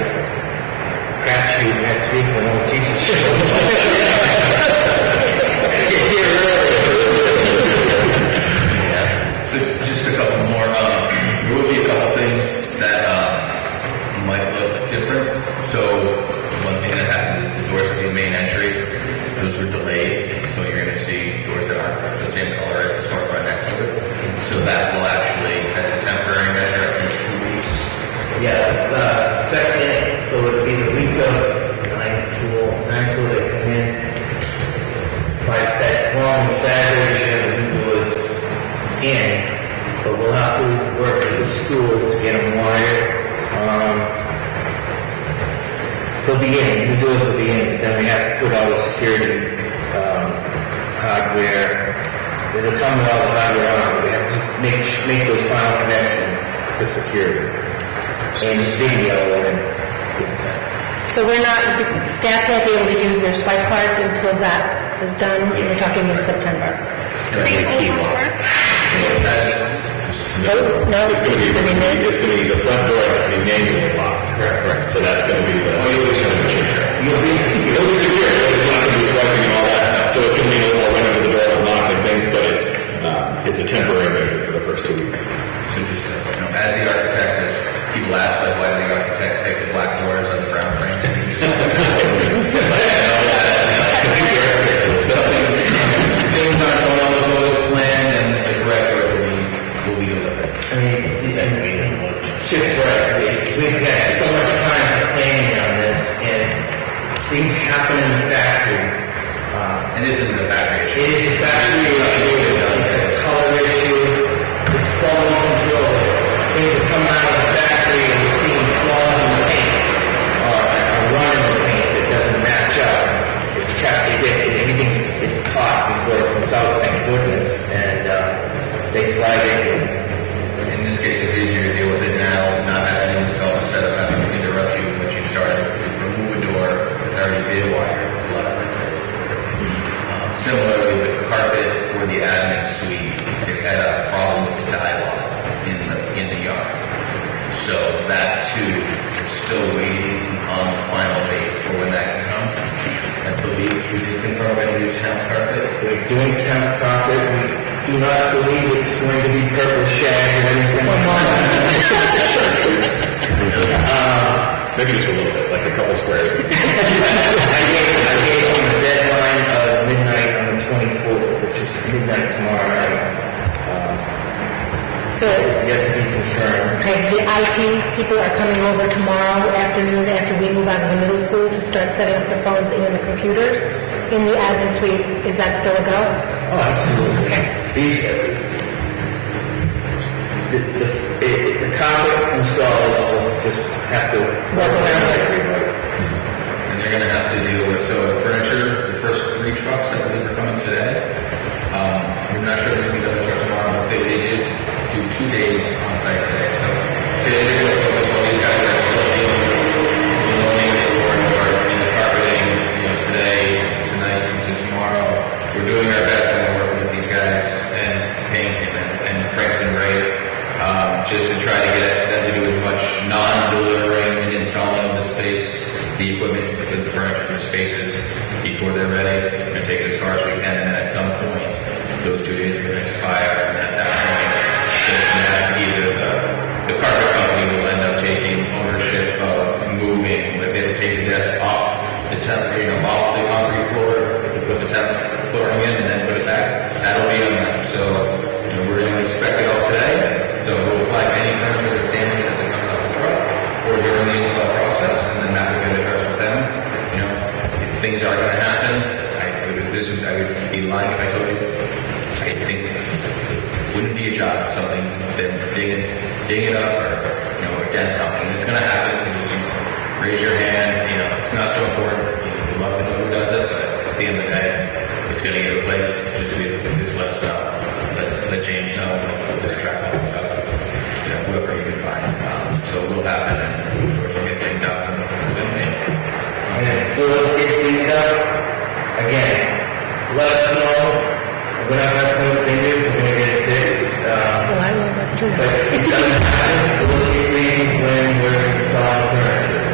crapshoot next week when all teachers show Just a couple more. There will be a couple things that might look different. So one thing that happened is the doors at the main entry, those were delayed. So you're going to see doors that aren't the same color as the storefront next to it. So that will actually, that's a temporary measure, I think 2 weeks. Yeah, second, so it'll be the week of 9/4 they come in. By that long Saturday, we should have the new doors in, but we'll have to work with the school to get them wired. They'll be in, new doors will be in, but then we have to put all the security hardware. It'll come with all the hardware on, but we have to just make those final connections for security. And video and So staff won't be able to use their swipe cards until that is done. We're talking in September. Same old ones work? It's going to be the front door has to be manually locked. Correct. So that's going to be you'll be secure. It'll be secure. It's not going to be swiping and all that. So it's going to be a little more running to the door and lock and things, but it's a temporary measure for the first 2 weeks. So just, as the architect, as people ask, like, why did the architect pick the black doors on the brown frame? Things aren't going on the photos plan, and the correct doors will be delivered. I mean, Chip's right. We've had so much time planning on this, and things happen in the factory. And this isn't a factory issue. It is a factory issue. It's a color issue. It's quality control. Things that come out of the factory and we're seeing flaws in the paint or a run in the paint that doesn't match up. It's kept, it's caught before it comes out, thank goodness, and they flag it. In this case, it's easier to deal with it now, not having it installed instead of having to interrupt you when you start to remove a door that's already been wired. There's a lot of things that similarly, the carpet for the admin suite, it had a problem with the dye lot in the yard. So that too is still waiting on the final date for when that can come. I believe we did confirm we're going to do temp carpet. We're doing temp carpet. We do not believe it's going to be purple shag or anything like that. Maybe just a little bit, like a couple squares. I gave them a deadline of midnight on the 24th, which is midnight tomorrow night. So Yet to be confirmed. the IT people are coming over tomorrow afternoon after we move out of the middle school to start setting up the phones and the computers in the admin suite. Is that still a go? Oh, absolutely. Okay. The carpet installers will just have to work around everybody. And they're going to have to deal with, so furniture, the first 3 trucks, I believe, are coming today. I'm not sure there's going to be another truck tomorrow, but they did do 2 days on site today. So today they're going to focus on these guys that are still dealing with the loading or in the carpeting, today, tonight, into tomorrow. We're doing our best and we're working with these guys and Hank and Frank's been great. Just to try to get them to do as much non-delivering and installing the space, the equipment, the furniture, the spaces before they're ready, and take it as far as we can. And then at some point, are going to expire, and at that point, they're going to have to either the carpet company will end up taking ownership of moving, if they have to take the desk off off the concrete floor, to put the temp flooring in and then put it back. That'll be on them. So, we're going to inspect it all today. So we'll flag any furniture that's damaged as it comes out of the truck or during the install process, and then that will get addressed with them. If things are going to happen, I would be lying if I told you. I think it wouldn't be a job, something them dig it up or dent something. It's going to happen. So just raise your hand. It's not so important. We'd love to know who does it, but at the end of the day, it's going to get replaced. Just let us know. Let James know. We'll just track all the stuff. Whoever you can find. So it will happen, and we'll get cleaned up. And if floors get cleaned up, again, let us know. We're not going to point fingers. We're going to get it fixed. I will let you do But that. it doesn't happen. Floors get cleaned when we're installing furniture.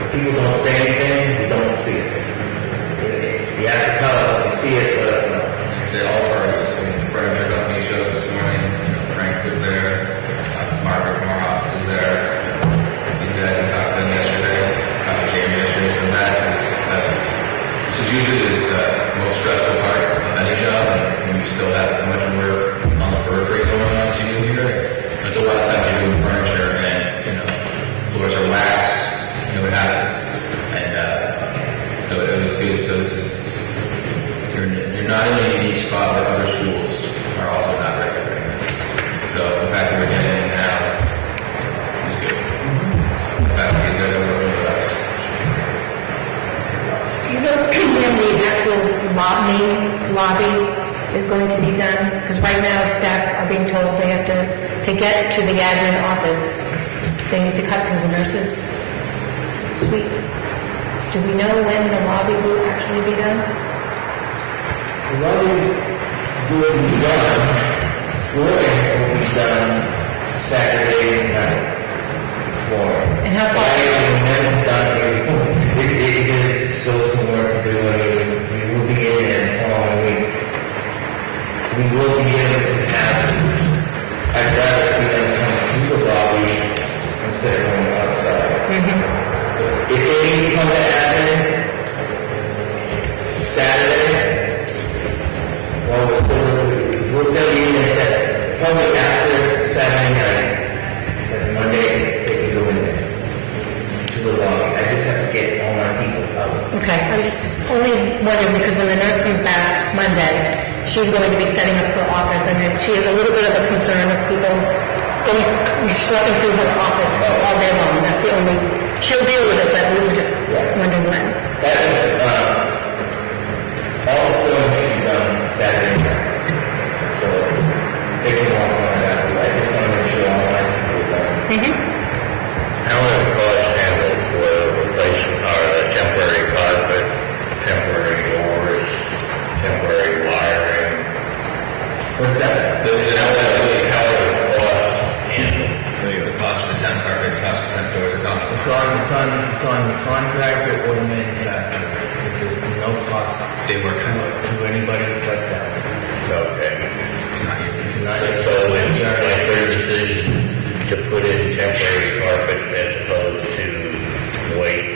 If people don't say anything, we don't see it. You have to tell us if you see it, let us know. I'd say all parties. The furniture company showed up this morning. Frank was there. Margaret from our office is there. You guys have talked to them yesterday. Jamie yesterday. So this is usually the most stressful part of any job, and we still have so much work on the periphery going on as you do here. There's a lot of times you're doing furniture, and floors are waxed. It happens, and so it was good. So this is you're not in a unique spot where other schools are also not regulated. So the fact that we're getting in now is good. So the fact that they're working with us. Do you know when the actual main lobby is going to be done? Because right now, staff are being told they have to get to the admin office, they need to cut through the nurses' suite. Do we know when the lobby will actually be done? The lobby will be done. Flooring will be done Saturday night. Flooring. And how far? We haven't done it. It is still some work to do. We will be in there the following week. We will be able to have, I'd rather see them come through the lobby instead of going outside. If they need to come to admin Saturday, well, we're going to be in there probably after Saturday night, and Monday they can go in there to the lobby. I just have to get all my people out. Okay, I was just only wondering because when the nurse comes back Monday, she's going to be setting up her office, and then she has a little bit of a concern of people schlepping through her office all day long. That's the only. She'll deal with it, but we were just wondering when. That is, all the filming should be done Saturday night. So they can walk on that. I just want to make sure all my people are done. How much cost handle for replacing temporary carpet, temporary doors, temporary wiring? What's that? How would it cost handle? The cost for the temp carpet, the cost for temp doors, it's It's on the contractor or the manufacturer. There's no cost They work to anybody but them. Okay. It's not your. So it's like their decision to put in temporary carpet as opposed to wait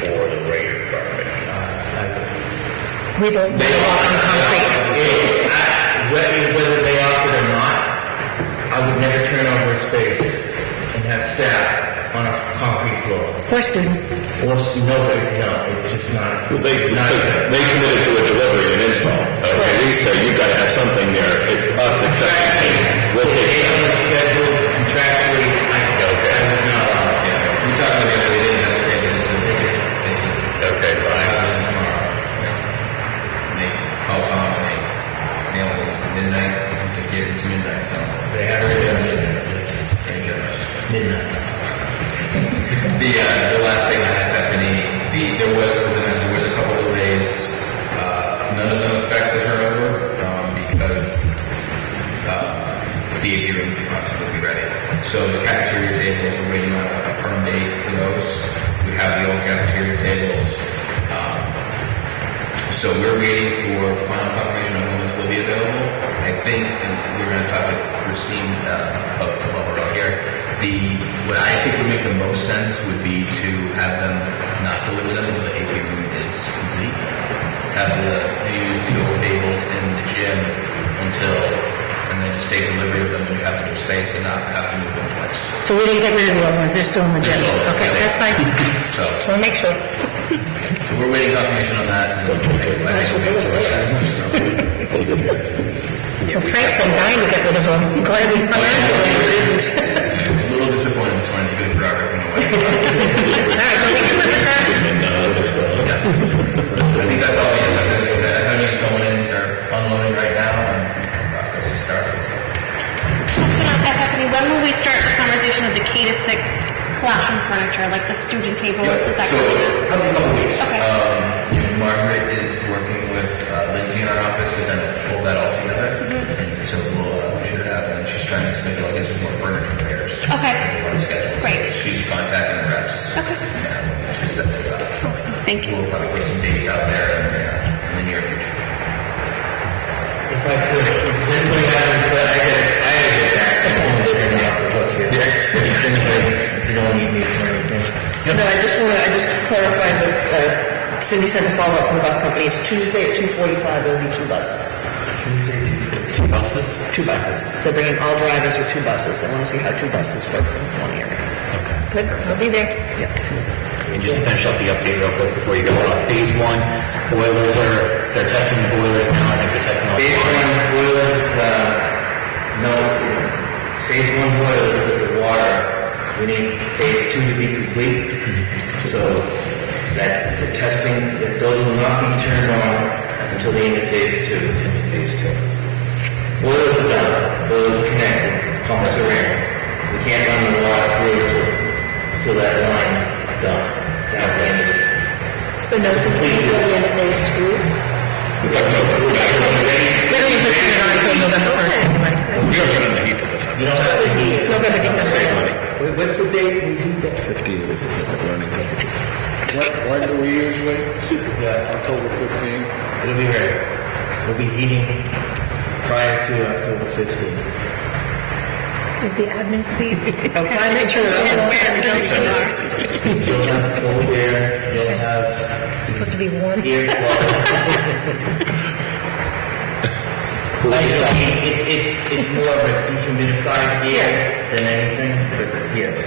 for the regular carpet. We don't walk on concrete. Whether they offer it or not, I would never turn over a space and have staff on a concrete floor. For students. Or nobody, no, it's just not. Well, they committed to a delivery and install. Okay, we say you've got to have something there. It's us accepting. We'll take They it. on the schedule, contractually, I would not. We talked about it, they didn't hesitate, they just said, Okay, fine. tomorrow. And they called Tom and they nailed it to midnight, he said, give it to midnight, so. They have Very it generous. Very generous. midnight. The last thing I had, Stephanie, there was a couple delays. None of them affect the turnover because the hearing obviously will be ready. So the cafeteria tables, we're waiting on a firm date for those. We have the old cafeteria tables. So we're waiting for final confirmation on when those will be available. I think, and we're going to talk to Christine while we're out here, what I think would make the most sense would be to have them not deliver them until the AP room is complete. They use the old tables in the gym and then just take delivery of them when you have their space and not have to move them twice. So we didn't get rid of the old ones, they're still in the gym? Okay, that's fine. So Just want to make sure. we're waiting confirmation on that. And I think we'll make it Well, Frank's been dying to get rid of them. I'm glad we hung on to it. a little disappointed this morning. You could have brought everything away. All right, well, we can live with that. I think that's all we have. Everything's going in, they're unloading right now, and the process is started. Question on that, Bethany. When will we start the conversation of the K to 6 classroom furniture, like the student tables? Is that So, going probably a couple weeks. Okay. Margaret is working with Lindsay in our office to kind of pull that all together. And so we should have, and she's trying to schedule, I guess, some more furniture pairs. Okay. On schedule. Great. So she's contacting the reps. Okay. She set those up. So Thank you. we'll probably put some dates out there in the near future. If I could, does anybody have any questions? I had to get back. I'm off the hook here. You don't need me for anything. No, I just clarified with, Cindy sent a follow-up from the bus company. It's Tuesday at 2:45, there'll be 2 buses. 2 buses? 2 buses. They're bringing all drivers with 2 buses. They want to see how 2 buses work in one area. Good, I'll be there. And just to finish up the update real quick before you go on, phase 1 boilers they're testing the boilers now. I think they're testing all the Phase lines. 1 boilers, no, phase 1 boilers with the water, we need phase 2 to be complete. So that the testing, that those will not be turned on until the end of phase 2. Boilers are done, boilers are connected, pumps are in. We can't run the water through until that line's done, down the end of it. So no complete till the end of phase 2? It's October. We don't usually turn it on until November 1st anyway. We don't turn on the heat till December. You don't have to heat. November, December. What's the date we do that? 15 is the running temperature. When do we usually? October 15. It'll be ready. We'll be heating prior to October 15th. Is the admin speed? Climate change. You'll have cold air, you'll have It's supposed to be warm. air flow. It's more of a dehumidified air than anything, but yes,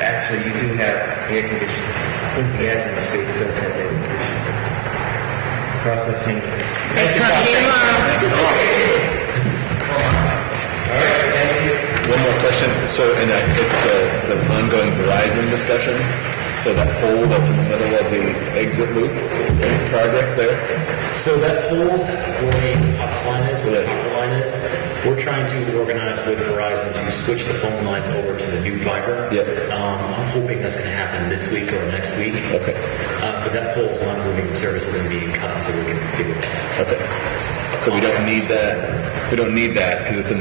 actually you do have air conditioning. I think the admin space does have air conditioning. Cross the fingers. Thanks, Rob. See you tomorrow. All right, so thank you. One more question. So, and it's the ongoing Verizon discussion. So that pole that's in the middle of the exit loop, any progress there? So that pole where the POPs line is, where the copper line is, we're trying to organize with Verizon to switch the phone lines over to the new fiber. Yep. I'm hoping that's going to happen this week or next week. Okay. But that pole is not moving, services and being cut until we can figure it out. Okay. So we don't need that. We don't need that because it's in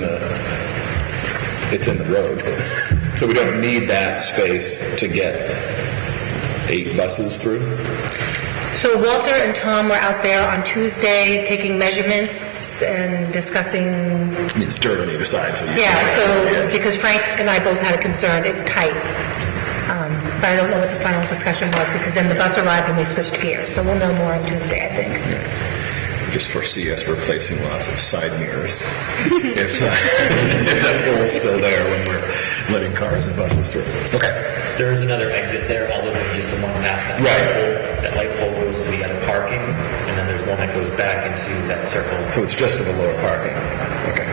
the road. So we don't need that space to get 8 buses through. So Walter and Tom were out there on Tuesday taking measurements and discussing. I mean, it's dirt on either side, so you Yeah, so because Frank and I both had a concern, it's tight. But I don't know what the final discussion was because then the bus arrived and we switched gears. So we'll know more on Tuesday, I think. just foresee us replacing lots of side mirrors if that pole's still there when we're letting cars and buses through. Okay. There is another exit there other than just the one past that Right. light pole. That light pole goes to the other parking, and then there's one that goes back into that circle. So it's just for the lower parking. Okay.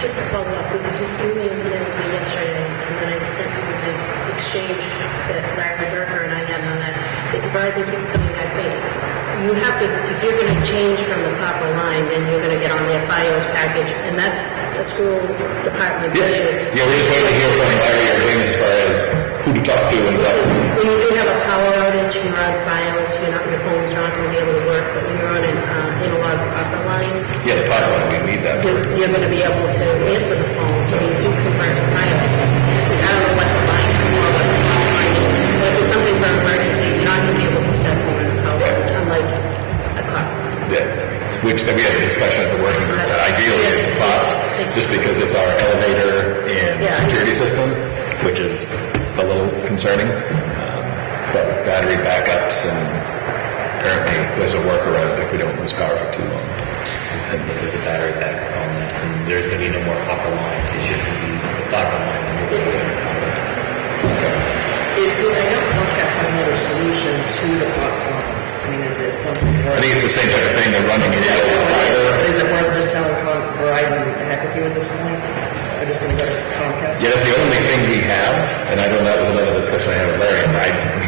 Just to follow up, because we threw me an email yesterday, and then I sent you the exchange that Larry Berger and I had on that. Verizon keeps coming back to me. You have to, if you're going to change from the copper line, then you're going to get on their FiOS package, and that's a school department issue. Yeah, we're just waiting to hear from Larry or James as far as who to talk to and what. When you do have a power outage and you're on FiOS, your phone's not going to be able to work, but when you're on an analog copper line, Yeah, the pods line, we need that. you're going to be able to answer the phone, so you do convert to FiOS. Just, I don't know what the line's for, what the POTS line is, but if it's something for emergency, you're not going to be able to use that phone in a power outage, unlike a copper. Yeah. which then we had a discussion at the working group, that ideally it's bots, just because it's our elevator and security system, which is a little concerning. But battery backups, and apparently there's a workaround if we don't lose power for too long. Said that there's a battery backup on that, and there's going to be no more copper line. It's just going to be the fiber line, and you're good with copper. So, I know Comcast has another solution to the POTS lines. I mean, is it something? I think it's the same type of thing. They're running it over fiber. Is it worth just telling Verizon the heck with you at this point? They're just going to go to Comcast? Yeah, that's the only thing we have, and I know that was another discussion I had with Larry.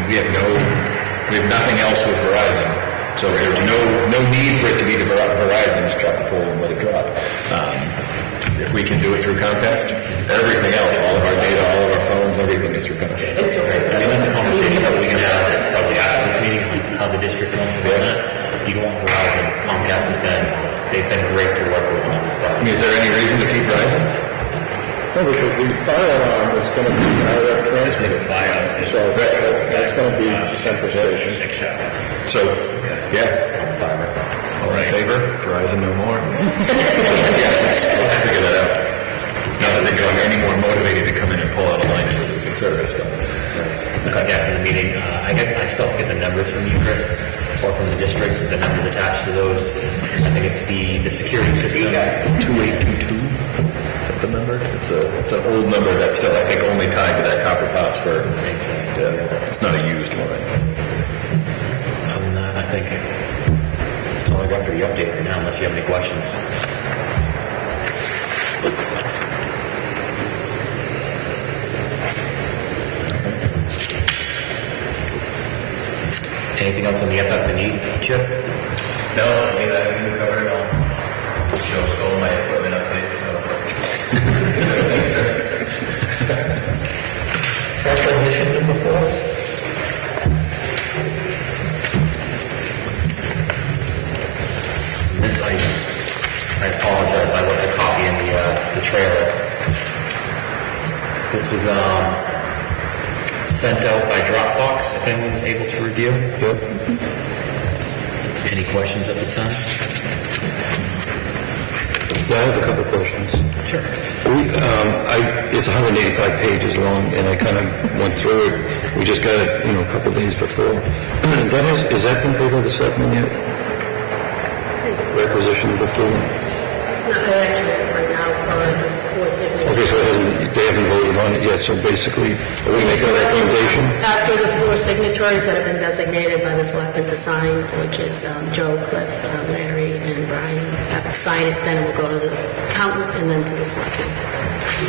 We have nothing else with Verizon, so there's no need for it to be to Verizon. Just drop the pole and let it drop. If we can do it through Comcast, everything else, all of our data, all of our phones, everything is through Comcast. I mean, that's a conversation that we can have probably after this meeting, how the district wants to run it. You don't want Verizon. Comcast they've been great to work with on this project. I mean, is there any reason to keep Verizon? No, because the fire alarm is going to be an RF transmitter. So that's going to be central station. So, yeah. All in favor? Verizon no more? Let's figure that out. Not that they're going any more motivated to come in and pull out a line if we're losing service. But After the meeting, I still have to get the numbers from you, Chris, or from the district, the numbers attached to those. I think it's the security system. 2822. Is that the number? It's an old number that's still, I think, only tied to that copper POTS for. It's not a used line. Other than that, I think that's all I got for the update right now, unless you have any questions. Anything else on the FF&E, Chip? No, I mean, I think we covered it all. Joe stole my equipment update, so. Thanks, sir. Transition number 4. This item, I apologize, I left a copy in the trailer. This was sent out by Dropbox, if anyone was able to review. Yep. Any questions at this time? Yeah, I have a couple of questions. Sure. It's 185 pages long, and I kind of went through it. We just got it, a couple of days before. Is that been paid by the selectmen yet? Requisition before? Not actually right now for the 4 signatures. Okay, so they haven't voted on it yet, so basically, are we making a recommendation? After the 4 signatories that have been designated by the selectmen to sign, which is Joe, Cliff, Larry, and Brian, have to sign it, then it will go to the accountant and then to the selectmen.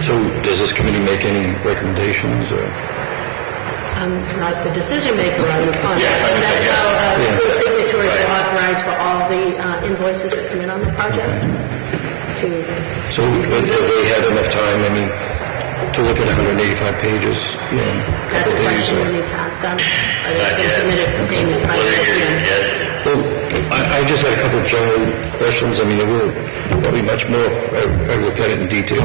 So does this committee make any recommendations, or? I'm not the decision maker on the project. Yes, I would say yes. That's how 4 signatories are authorized for all the invoices that come in on the project. So have they had enough time, to look at 185 pages, That's a question we need to ask them. Are they been submitted for payment by the end? Well, I just had a couple of general questions. There were probably much more if I looked at it in detail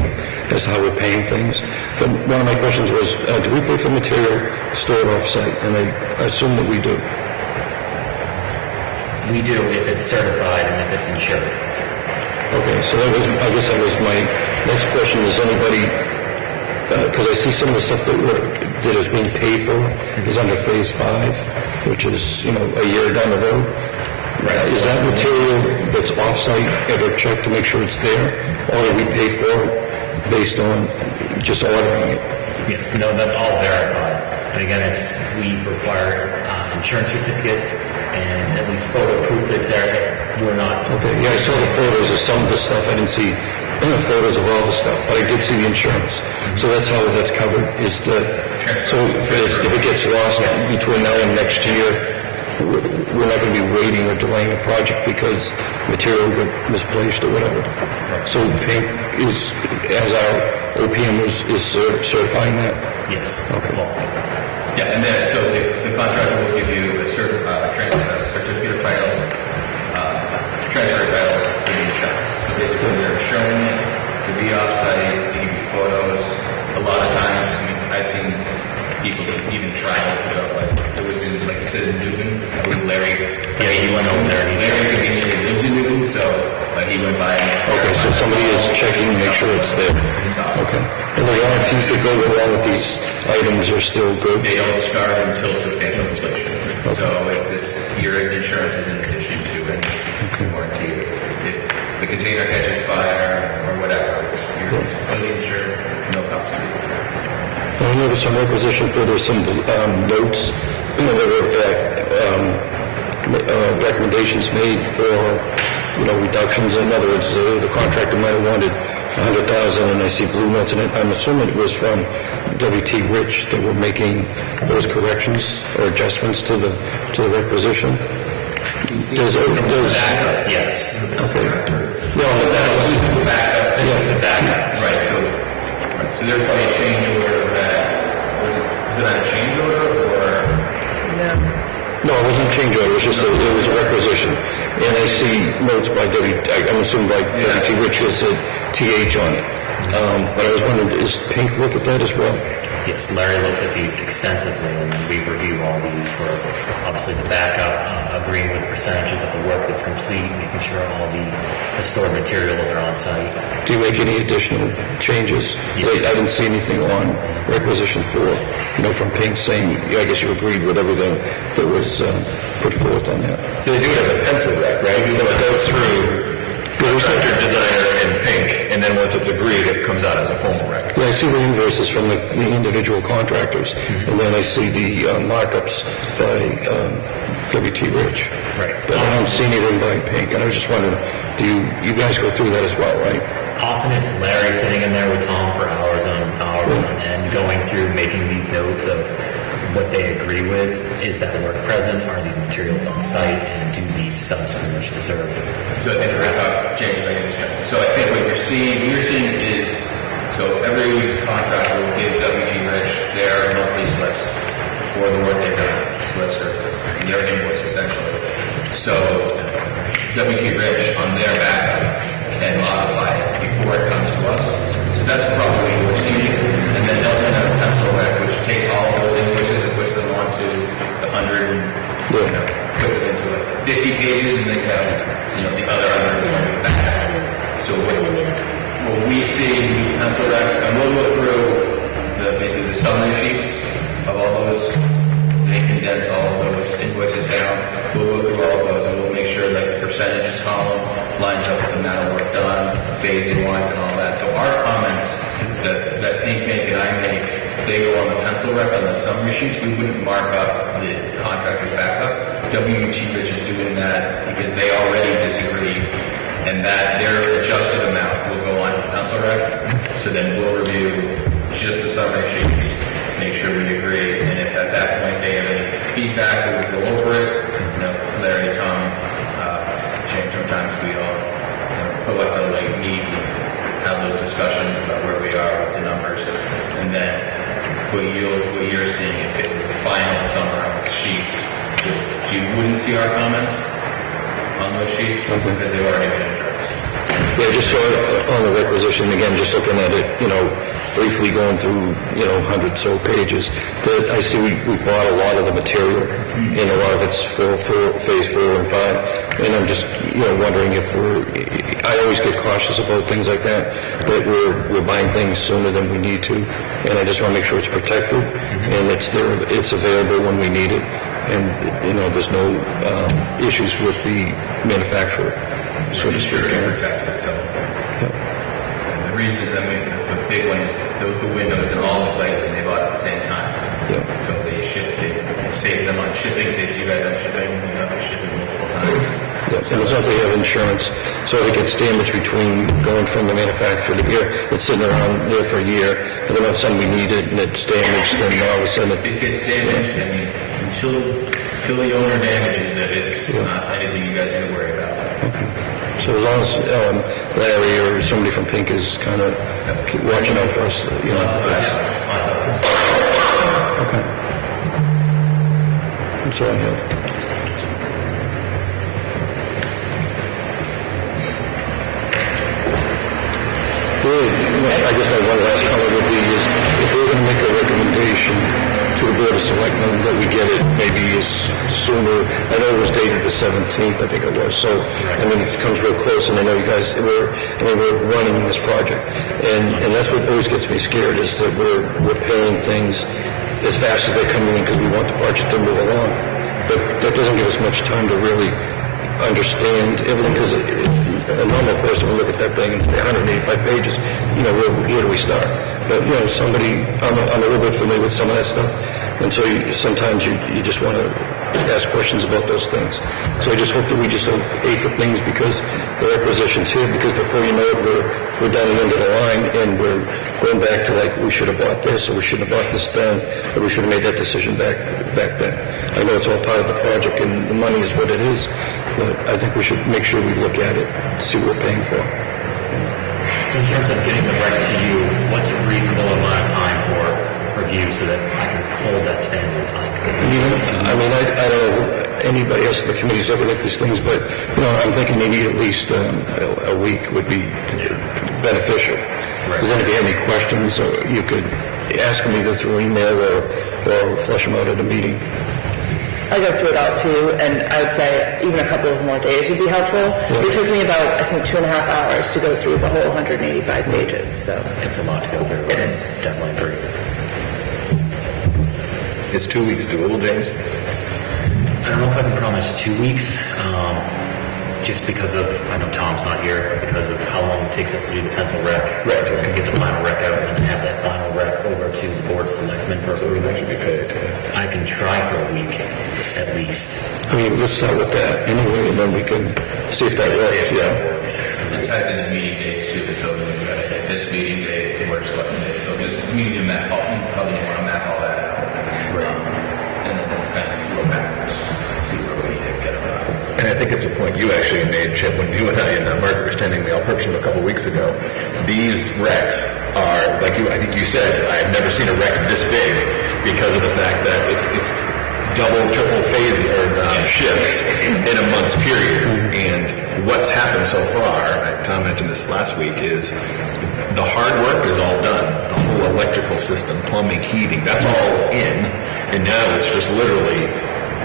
as to how we're paying things. But one of my questions was, do we pay for material stored off-site? And I assume that we do. We do if it's certified and if it's insured. Okay, so I guess that was my next question. Is anybody, because I see some of the stuff that is being paid for is under phase 5, which is, a year down the road. Is that material that's off-site ever checked to make sure it's there? Or do we pay for it based on just ordering it? Yes, no, that's all verified. And again, we require insurance certificates and at least photo proof that's there. We're not. Okay, yeah, I saw the photos of some of the stuff. I didn't see photos of all the stuff, but I did see the insurance. So that's how that's covered, is that, so if it gets lost between now and next year, we're not going to be waiting or delaying a project because material got misplaced or whatever. So PINK is, as our OPM is certifying that? Yes. Okay. Yeah, and then, so the contractor will give you a certificate of title, transfer of title to the insurance. So basically, they're insuring it to be off-site, they give you photos. A lot of times, I've seen people even try to put up, it was in, like you said, in Newton. I believe Larry. Yeah, he went over there. Larry conveniently lives in Newton, so went by. Okay, so somebody is checking, make sure it's there. Okay. And the warranties that go along with these items are still good? They don't start until substantial completion. So if your insurance is in addition to any warranty. If the container catches fire or whatever, you're fully insured, no cost to you. I noticed some requisition for, there's some notes, there were recommendations made for, reductions. In other words, the contractor might have wanted $100,000, and I see blue notes, and I'm assuming it was from W.T. Rich that were making those corrections or adjustments to the requisition. Does Yes. Okay. Yeah, on the back. This is the backup. This is the backup. Right. So there's probably a change order that was it on a change order or? No, it wasn't a change order. It was just it was a requisition, and I see notes by I'm assuming by W.T. Rich has said TH on it. But I was wondering, is Pink look at that as well? Yes, Larry looks at these extensively, and we review all these for, obviously, the backup, agreeing with percentages of the work that's complete, making sure all the stored materials are on site. Do you make any additional changes? Yes. I didn't see anything on requisition 4, from Pink saying, I guess you agreed with everything that was put forth on that. So they do it as a pencil rec, right? So it goes through contractor, designer, and Pink, and then once it's agreed, it comes out as a formal rec. Yeah, I see the invoices from the individual contractors, and then I see the markups by W.T. Rich. Right. But I don't see anything by Pink, and I was just wondering, do you guys go through that as well, right? Often it's Larry sitting in there with Tom for hours on end, going through, making these notes of what they agree with. Is that work present? Are these materials on site? And do these subs pretty much deserve? So I think what you're seeing is, so every contractor will give W.T. Rich their monthly slips for the work they've done, slips or their invoice essentially. So W.T. Rich on their backup can modify it before it comes to us. So that's probably what we're seeing. And then they'll send out a pencil rec, which takes all of those invoices and puts them onto the 100 and puts it into 50 pages, and then the other 100 back. So what we see, pencil rec, and we'll look through basically the summary sheets of all those. They condense all of those invoices down. We'll go through all of those, and we'll make sure that the percentages column lines up with the amount of work done, phasing wise, and all that. So our comments that Pink make and I make, they go on the pencil rec on the summary sheets. We wouldn't mark up the contractor's backup. W.T. Rich is doing that because they already disagree, and that their adjusted amount will go on the pencil rec. So then we'll review just the summary sheets, make sure we agree, and if at that point they have any feedback, we'll go over it. Larry, Tom, James, sometimes we all collectively meet and have those discussions about where we are with the numbers, and then what you're seeing is the final summarized sheets. You wouldn't see our comments on those sheets because they've already been addressed. Yeah, just so on the requisition, again, just looking at it, briefly going through, 100 so pages, that I see we bought a lot of the material, and a lot of it's for phase 4 and 5, and I'm just, wondering if I always get cautious about things like that we're buying things sooner than we need to, and I just want to make sure it's protected, and it's there, it's available when we need it, and, there's no issues with the manufacturer, so to speak. And the reason, the big one is the windows in all the places, and they bought at the same time. So they saves them on shipping, saves you guys on shipping, they ship it multiple times. And it's not they have insurance, so if it gets damaged between going from the manufacturer to here, it's sitting around there for a year, and then all of a sudden we need it, and it's damaged, then all of a sudden it gets damaged, until the owner damages it, it's not anything you guys need to worry about. So as long as Larry or somebody from Pink is kind of watching out for us, Okay. That's all I have. Good. I guess my one last comment would be is if we're going to make a recommendation recommendation to the Board of Selectmen that we get it maybe sooner. I know it was dated the 17th, I think it was, so, I mean, it comes real close, and I know you guys, we're running this project. And that's what always gets me scared, is that we're paying things as fast as they're coming in because we want the project to move along. But that doesn't give us much time to really understand everything, because a normal person will look at that thing and say 185 pages, where do we start? But, somebody, I'm a little bit familiar with some of that stuff, and so sometimes you just want to ask questions about those things. So I just hope that we just don't pay for things because the requisition's here, because before you know it, we're down the end of the line, and we're going back to like, we should have bought this, or we shouldn't have bought this then, or we should have made that decision back then. I know it's all part of the project, and the money is what it is, but I think we should make sure we look at it, see what we're paying for. So in terms of getting the rec to you, what's a reasonable amount of time for review so that I can hold that standard? I don't know anybody else in the committee's ever looked at these things, but, I'm thinking maybe at least a week would be beneficial. Because then if you have any questions, you could ask them either through email or flush them out at a meeting. I go through it all too, and I would say even a couple of more days would be helpful. It took me about, I think, 2.5 hours to go through the whole 185 pages, so. It's a lot to go through. It is. Definitely agree. Is 2 weeks doable, James? I don't know if I can promise 2 weeks, just because of, I know Tom's not here, but because of how long it takes us to do the pencil rec, to get the final rec out, and to have that final rec over to the Board of Selectmen for approval. That should be paid. I can try for a week, at least. I mean, let's start with that anyway, and then we can see if that works, yeah. It ties into meeting dates too, so this meeting date, the Board of Selectmen date, so just we need to map all, probably want to map all that out. And then it's kind of go backwards, see where we need to get about. And I think it's a point you actually made, Chip, when you and I and Margaret were standing in the All-Purpose a couple weeks ago. These recs are, like I think you said, I've never seen a rec this big because of the fact that it's double, triple phase or shifts in a month's period. And what's happened so far, Tom mentioned this last week, is the hard work is all done. The whole electrical system, plumbing, heating, that's all in. And now it's just literally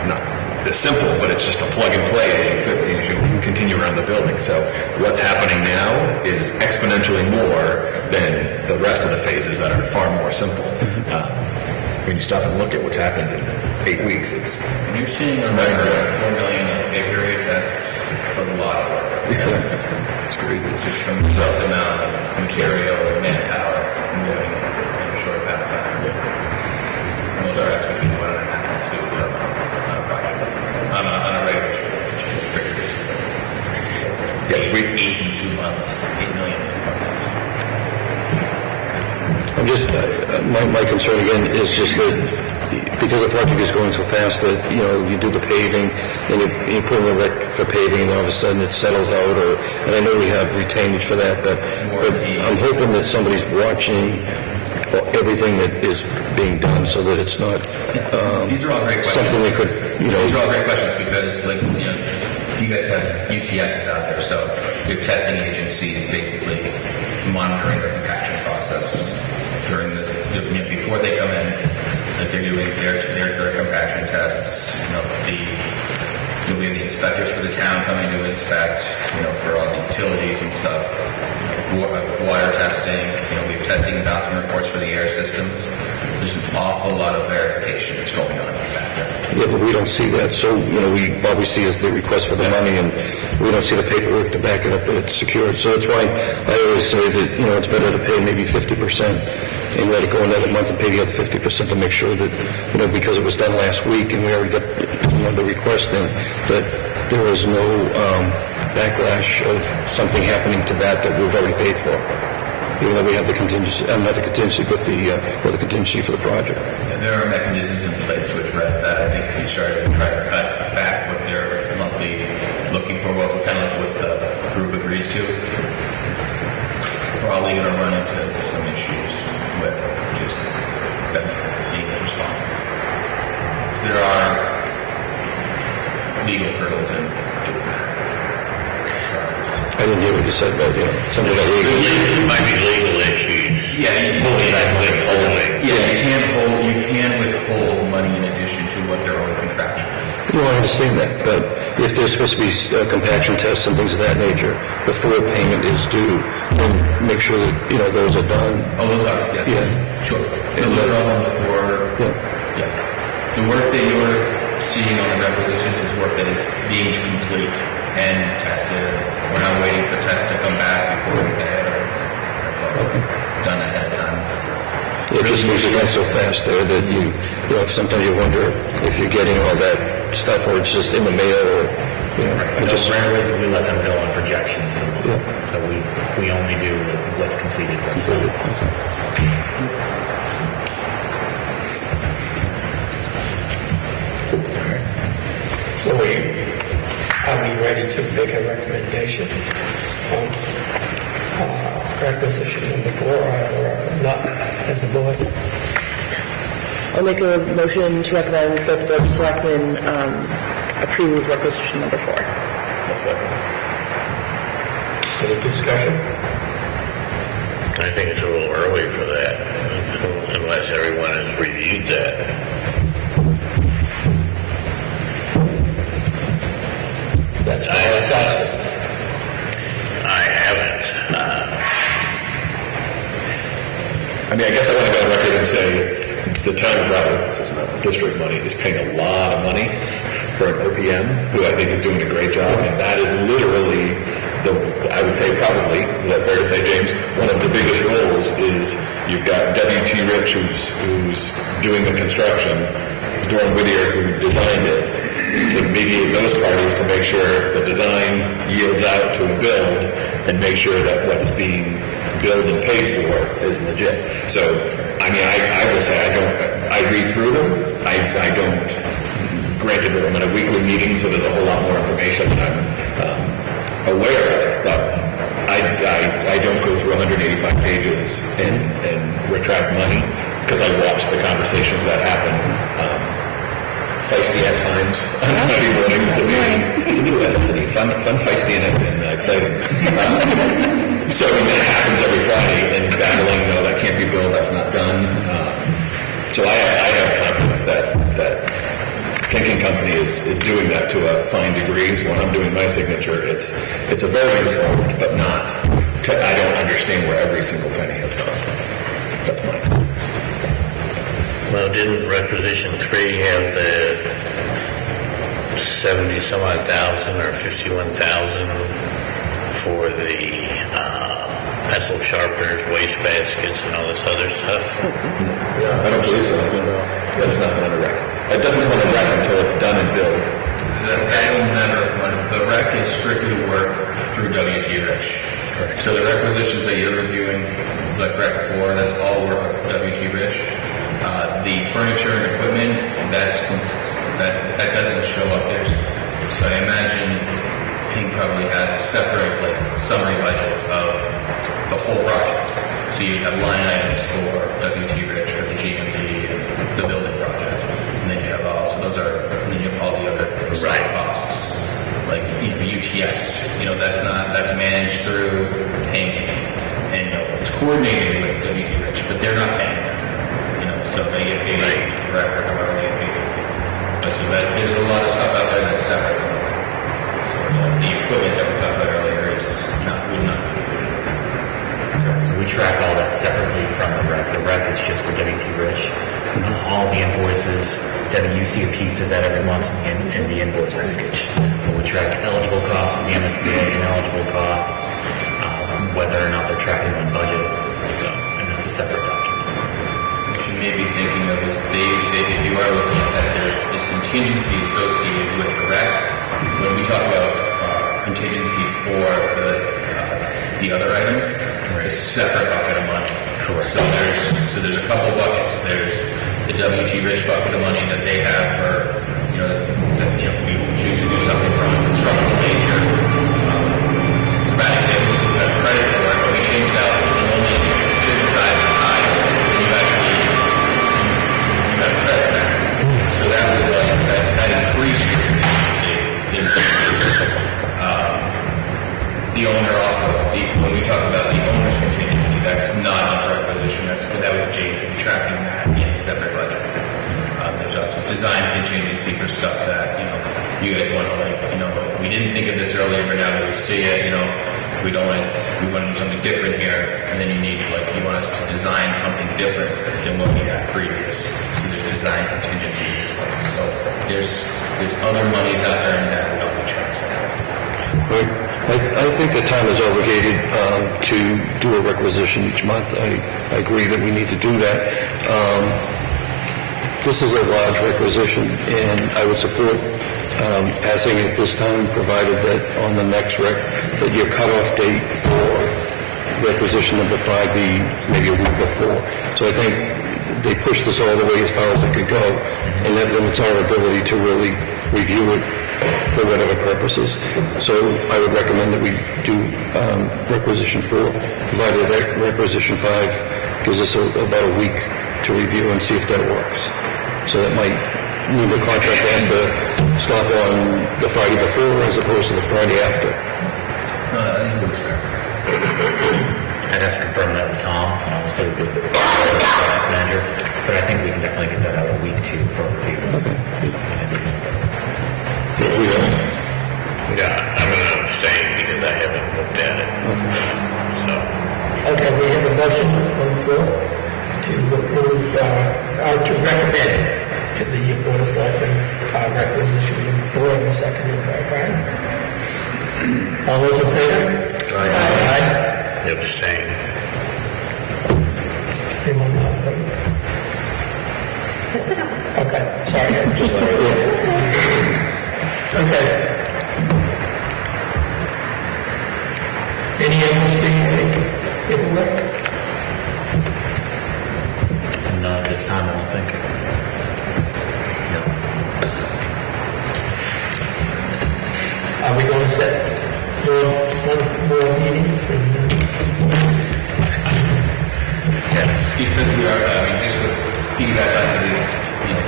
not this simple, but it's just a plug and play and you continue around the building. So what's happening now is exponentially more than the rest of the phases that are far more simple. When you stop and look at what's happened in 8 weeks, when you're seeing a record of $4 million in a pay period, that's a lot of work. It's crazy. It's just from the amount of material and manpower moving in a short amount of time. Most of that's going to be 1.5 months to on a project, on a regular short. Yeah, 8 in 2 months, 8 million in 2 months. I'm just, my concern again is just that because the project is going so fast that, you do the paving and you put in the rec for paving and all of a sudden it settles out, and I know we have retainage for that, but I'm hoping that somebody's watching everything that is being done so that it's not These are all great questions. something that could, These are all great questions because, you guys have UTSs out there, so you have testing agencies basically monitoring the compaction process during before they come in. Like they're doing their compaction tests. We have the inspectors for the town coming to inspect, for all the utilities and stuff. Water testing. We have testing and bouncing reports for the air systems. There's an awful lot of verification that's going on in the background. Yeah, but we don't see that. So, all we see is the request for the money, and we don't see the paperwork to back it up that it's secured. So that's why I always say that, it's better to pay maybe 50% and let it go another month and pay the other 50% to make sure that, because it was done last week and we already got, the request in, that there is no backlash of something happening to that we've already paid for. Even though we have the contingency, not the contingency, but the contingency for the project. There are mechanisms in place to address that. I think we started to try to cut back what they're monthly looking for, what the group agrees to. Probably going to run into some issues with just them being responsible. There are legal hurdles in doing that. I didn't hear what you said about, something about legal. There might be legal issues. Yeah, you withholding. Yeah, you can't hold. You Well, I understand that, but if there's supposed to be compaction tests and things of that nature before payment is due, then make sure that, those are done. Oh, those are, yeah. Sure. And those are all done before, yeah. The work that you're seeing on the requisitions is work that is being complete and tested. We're not waiting for tests to come back before we pay it. That's all done ahead of time. It just moves again so fast there that sometimes you wonder if you're getting all that stuff or it's just in the mail or, Those railroads, we let them go on projections. So we only do what's completed. So are we ready to make a recommendation on requisition number 4 or not as a board? I'll make a motion to recommend that the Board of Selectmen approve requisition number 4. Any discussion? I think it's a little early for that, unless everyone has reviewed that. That's why I was asking. I haven't. I guess I want to go on record and say the town of Broward, this is not the district money, is paying a lot of money for an OPM who I think is doing a great job, and that is literally I would say probably, is that fair to say, James, one of the biggest roles is you've got W.T. Rich who's doing the construction, Doran Whittier who designed it, to mediate those parties to make sure the design yields out to a build and make sure that what's being billed and paid for is legit. So, I will say I read through them. I don't, granted that I'm in a weekly meeting, so there's a whole lot more information that I'm aware of, but I don't go through 185 pages and retract money because I watch the conversations that happen. Feisty at times on Friday mornings to me. It's a new Anthony. Fun, feisty, and exciting. So that happens every Friday, and battling, no, that can't be billed, that's not done. So I have confidence that King Company is doing that to a fine degree. So when I'm doing my signature, it's a very informed, but not. I don't understand where every single penny has gone. That's mine. Well, didn't requisition 3 have the 70-some-odd thousand or 51,000 for the pencil sharpeners, waste baskets, and all this other stuff? Yeah, I don't believe so. That is not on the rec. It doesn't come on the rec until it's done and billed. The rec is strictly work through W.T. Rich. Correct. So the requisitions that you're reviewing, like Rec 4, that's all work with W.T. Rich. The furniture and equipment, that doesn't show up there. So I imagine Ping probably has a separate summary budget of the whole project. So you have line items for W.T. Rich, for the GMP, and the building project, and then you have then you have all the other side costs, like UTS. That's managed through paying, and it's coordinated with W.T. Rich, but they're not paying. So they get paid direct or however they get paid. So there's a lot of stuff out there that's separate. So the equipment that we talked about earlier would not be included. So we track all that separately from the rec. The rec is just for W.T. Rich. All the invoices, you see a piece of that every month in the invoice package. But we track eligible costs with the MSBA and eligible costs, whether or not they're tracking on budget. And that's a separate document. May be thinking of is if you are looking at that, there is contingency associated with the rec. When we talk about contingency for the other items, it's a separate bucket of money. Correct. So there's a couple buckets. There's the W.T. Rich bucket of money that they have for if we choose to do something from a construction nature. It's a bad example. We got credit for it, but we changed out only just the size of the tile. So that was that increased your contingency. The owner also, when we talk about the owner's contingency, that's not under requisition. That would change. We'll be tracking that in a separate budget. There's also design contingency for stuff that you guys want to we didn't think of this earlier, but now that we see it, we want to do something different here, and then you want us to design something different than what we had previous. There's design contingencies. So there's other monies out there in that we don't trust. Right. I think the town is obligated to do a requisition each month. I agree that we need to do that. This is a large requisition, and I would support passing it this time, provided that on the next that your cutoff date for requisition number 5 be maybe a week before. So I think they pushed this all the way as far as it could go, and that limits our ability to really review it for whatever purposes. So I would recommend that we do requisition 4, provided that requisition 5 gives us about a week to review and see if that works. So that might mean the contract has to stop on the Friday before as opposed to the Friday after. No, I think it looks fair. I'd have to confirm that with Tom, and also with the project manager, but I think we can definitely get that out a week too for review. Okay. Yeah, I'm going to abstain because I haven't looked at it. So. Okay, we have a motion on the floor to approve, to recommend to the Board of Selectmen requisition number 4, and seconded by Brian. All those in favor? Aye. Abstain. Anyone not vote? Okay, sorry. Just okay. Any others being paperwork? Not at this time, I don't think. No. Are we going to set more meetings? Yes, because we are, just to piggyback on the,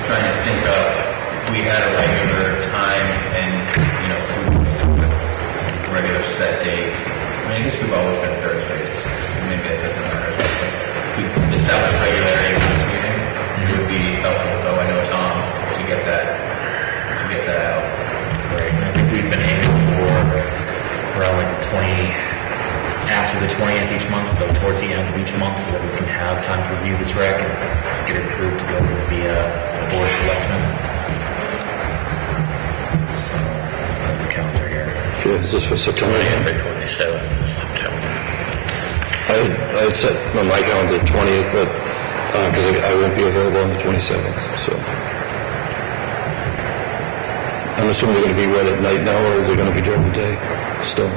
trying to sync up, if we had a regular time and, we would still have a regular set date. I guess we've always been Thursdays. Maybe it doesn't matter. But we've established regularity in this meeting. It would be helpful, though, I know Tom, to get that out. Right. I think we've been aiming for around like the after the 20th each month, so towards the end of each month, so that we can have time to review this rec and get it approved to go to the board of selectmen. So, I have the calendar here. Yeah, is this for September? November 27th, September. I'd set on my calendar the 20th, but because I won't be available on the 27th, so. I'm assuming they're going to be read at night now, or they're going to be during the day still?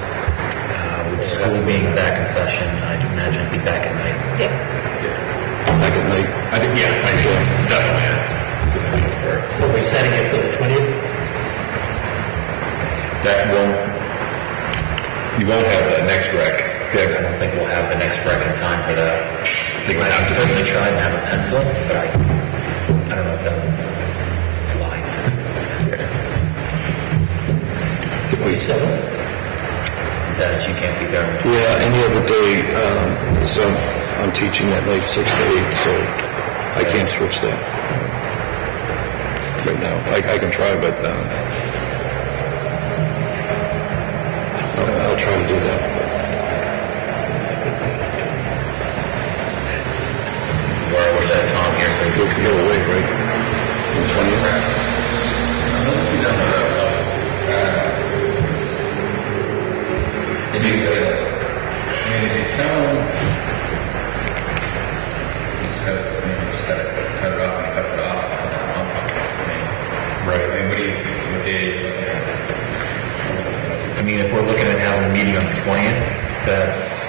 With school being back in session, I'd imagine it'd be back at night. Yeah. Back at night? I think, definitely. So we're setting it for the 20th? You won't have the next rec. I don't think we'll have the next rec in time for that. I can certainly try and have a pencil, but I don't know if that will fly. The 27th? Dennis, you can't be there. Yeah, any other day, so I'm teaching that night 6 to 8, so I can't switch that right now. I can try, but I'll try to do that. This is where I wish I had Tom here, so You're away, right? The 20th? The town, just got to cut it off and cuts it off. Right. What day are you looking at? I mean, if we're looking at having a meeting on the 20th, that's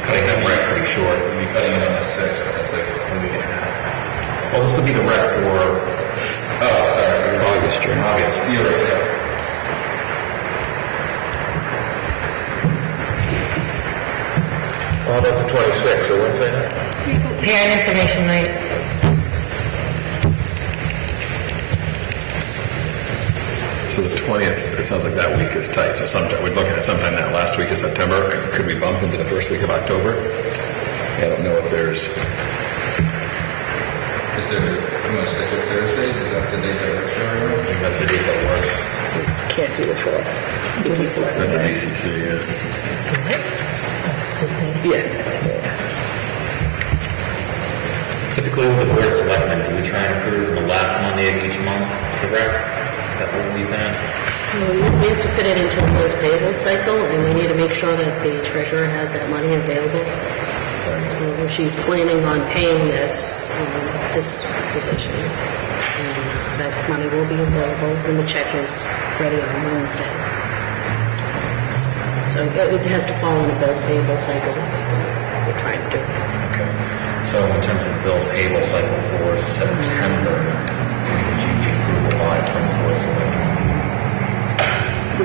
cutting that rec pretty short. We'll be cutting it on the 6th. That's like a week and a half. Well, this will be the rec for August, right? August. You're right, yeah. How about the 26th, or Wednesday night? Parent information night. So the 20th, it sounds like that week is tight. So we're looking at sometime that last week of September. Could we bump into the first week of October? I don't know if there's... Is there, you want to stick with Thursdays? Is that the date that works for everyone? I think that's the date that works. Can't do the 4th. That's an ACC, Yeah. Typically with the board of selectmen, do we try and approve the last Monday of each month, correct? Is that what we've been? Well, we have to fit it into the bills payable cycle, and we need to make sure that the treasurer has that money available. So she's planning on paying this position, and that money will be available when the check is ready on Wednesday. So it has to follow the bills payable cycle. That's what we're trying to do. Okay. So in terms of bills payable cycle for September, would you be approval by from the board of selectmen?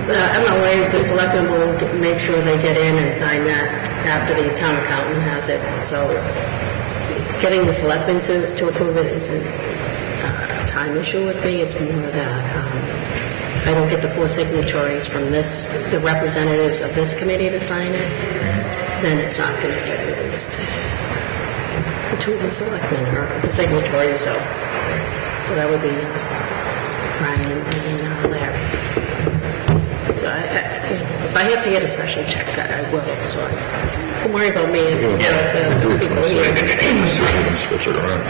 I'm not worried, the selectmen will make sure they get in and sign that after the town accountant has it. So getting the selectmen to approve it isn't a time issue with me, it's more that if I don't get the 4 signatories from the representatives of this committee to sign it, then it's not going to get released between the selectmen or the signatories, so that would be Ryan and Larry. So if I have to get a special check, I will, so don't worry about me, it's more of the people here. Switch it around.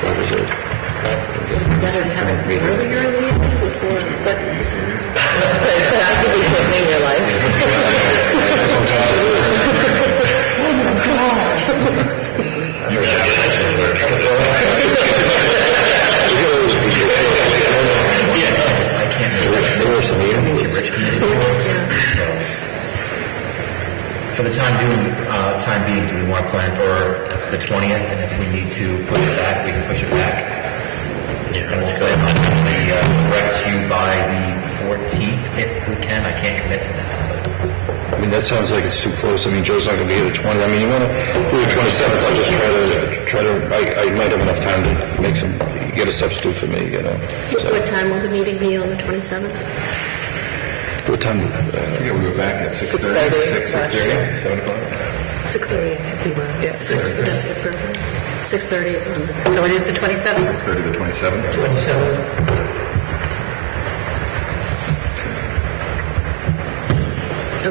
What is it? Better to have it earlier in the evening before, but I'll give you a quick name in your For the time being, do we want to plan for the 20th? And if we need to push it back, we can push it back. And we'll plan on the correct you by the 14th if we can. I can't commit to that. I mean, that sounds like it's too close. I mean, Joe's not going to be here the 20th. I mean, you want to do the 27th, I'll just try to, I might have enough time to make get a substitute for me, you know. So, what time will the meeting be on the 27th? what time? Yeah, we were back at 6:30. 6:30, 7 o'clock. 6:30, I think we were. Yeah, 6:30. 6:30. So it is the 27th? 6:30 to 27th. 27th.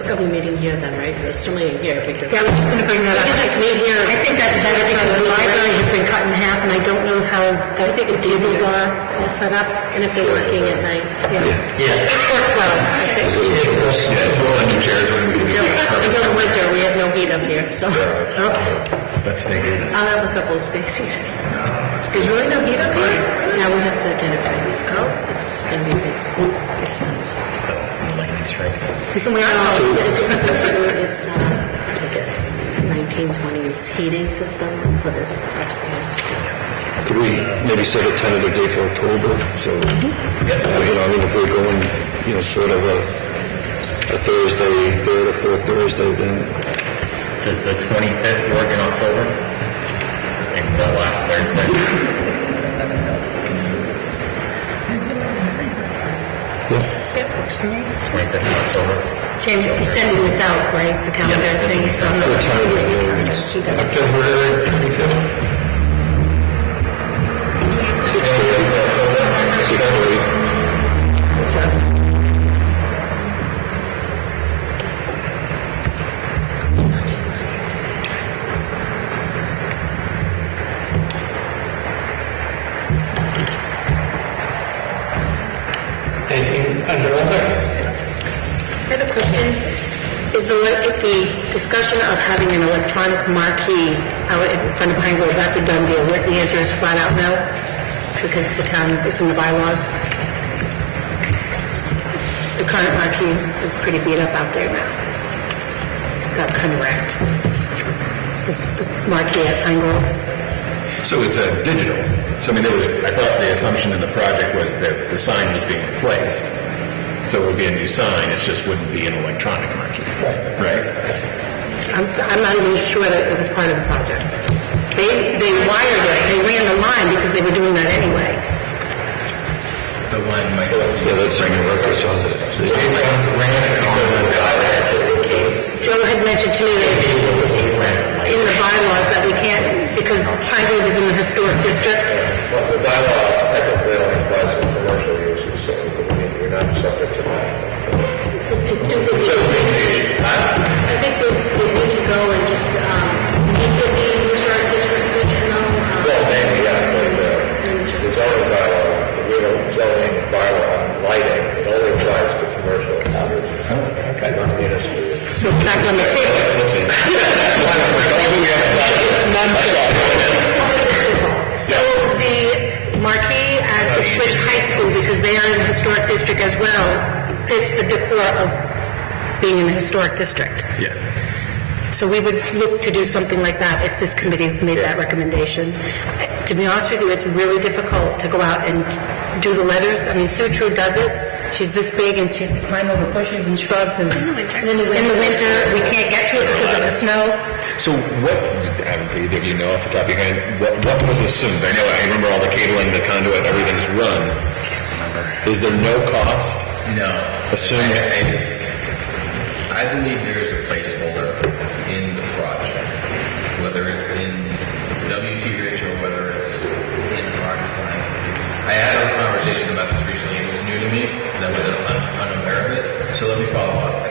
Are we meeting here then, right? We're still meeting here because... Yeah, I was just going to bring that up. We can just meet here. I think that's better because the library has been cut in half, and I don't know how the tables are all set up. And if they're working at night. This works well, I think. Yeah, until the new chairs are going to be. Until the winter, we have no heat up here, so... That's negative. I'll have a couple of space heaters. There's really no heat up here? Now we have to get it fixed. It's going to be a big expense. Lightning strike. It's like a 1920s heating system for this upstairs. Could we maybe set a tentative date for October? So, I mean, if we're going, sort of a Thursday, third or fourth Thursday, then Does the 25th work in October? I think the last Thursday. Yeah, works for me. 25th of October. James, you're sending this out, right? The calendar Yes, thing? this is So I'm what time not- is She it? does. October 25th? 6:30. Anything under other? I have a question. Is the discussion of having an electronic marquee out in front of Pine Grove, that's a done deal? The answer is flat out no? Because the town, it's in the bylaws? The current marquee is pretty beat up out there now. Got kind of wrecked. The marquee at Pine Grove. So it's a digital. So I mean, I thought the assumption in the project was that the sign was being replaced. So it would be a new sign, it just wouldn't be an electronic marquee. Right? I'm not even sure that it was part of the project. They wired it, they ran the line because they were doing that anyway. The one might Yeah, that's bringing records on it. Joe had mentioned to me that in the bylaws that we can't because Pine Grove is in the historic district. Well, the bylaw technically only applies to commercial uses, so you're not subject to that. I think we need to go and just meet with the historic district commission, though. Well, maybe, yeah, but the zoning bylaw, the zoning bylaw on lighting, it only applies to commercial uses. Okay. Not municipal. So back on the table. So the marquee at the Switch High School, because they are in the historic district as well, fits the decor of being in the historic district. Yeah. So we would look to do something like that if this committee made that recommendation. To be honest with you, it's really difficult to go out and do the letters. I mean, Sue True does it. She's this big and she has to climb over bushes and shrubs, and in the winter we can't get to it because of the snow. So what, either of you know off the top of your head, what was assumed? I remember all the cabling, the conduit, everything's run. Is there no cost? No. Assumed? I believe there is a placeholder in the project, whether it's in WT Rich or whether it's in our design. I had a conversation about this recently. It was new to me because I wasn't unaware of it. So let me follow up. I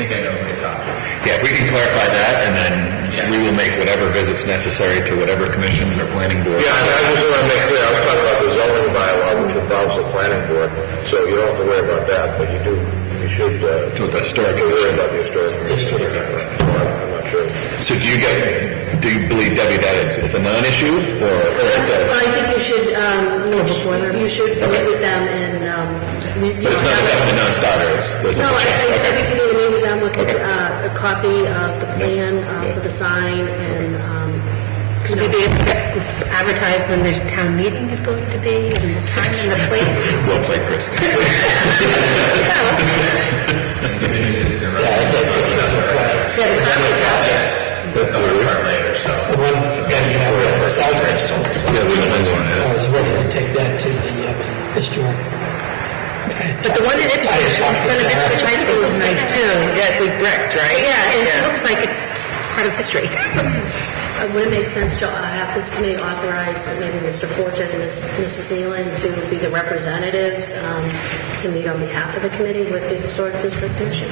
think I know who to talk to. Yeah, if we can clarify that, and then we will make whatever visits necessary to whatever commissions or planning board. Yeah, I just want to make clear, I was talking about the zoning bylaw, which involves the planning board, so you don't have to worry about that, but you should To the historic worry about the historic. I'm not sure. So do you believe, Debbie, that it's a non-issue, or it's a... I think you should meet with them and... But it's not a definite non-starter, there's a No, I check. think you need to meet with them with a copy of the plan for the sign and... Could we be able to advertise when the town meeting is going to be, and the time and the place? Well played, Chris. Yeah, the copies out there. That's the other part later, so. The one that's out for South Bristol. Yeah, we know that's one, I was ready to take that to the historic. But the one in Ipswich, in front of Ipswich High School is nice too. Yeah, it's like bricked, right? Yeah, and it looks like it's part of history. Would it make sense to have this committee authorize maybe Mr. Fortune and Mrs. Nealon to be the representatives to meet on behalf of the committee with the Historic District Commission?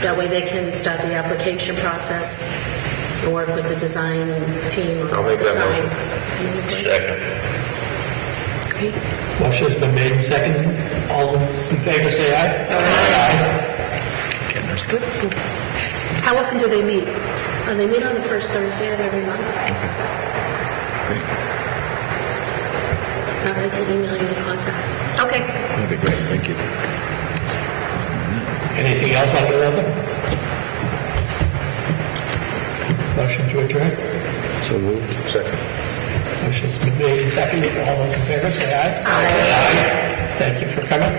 That way they can start the application process and work with the design team on I'll the make that design. motion. Second. Great. Motion's been made and seconded. All those in favor say aye. Kenner's good. How often do they meet? They meet on the first Thursday of every month. I can email you the contact. Okay. That'd be great, thank you. Anything else on the other? Motion to adjourn? So moved. Second. Motion's been made and seconded. All those in favor say aye. Aye. Thank you for coming.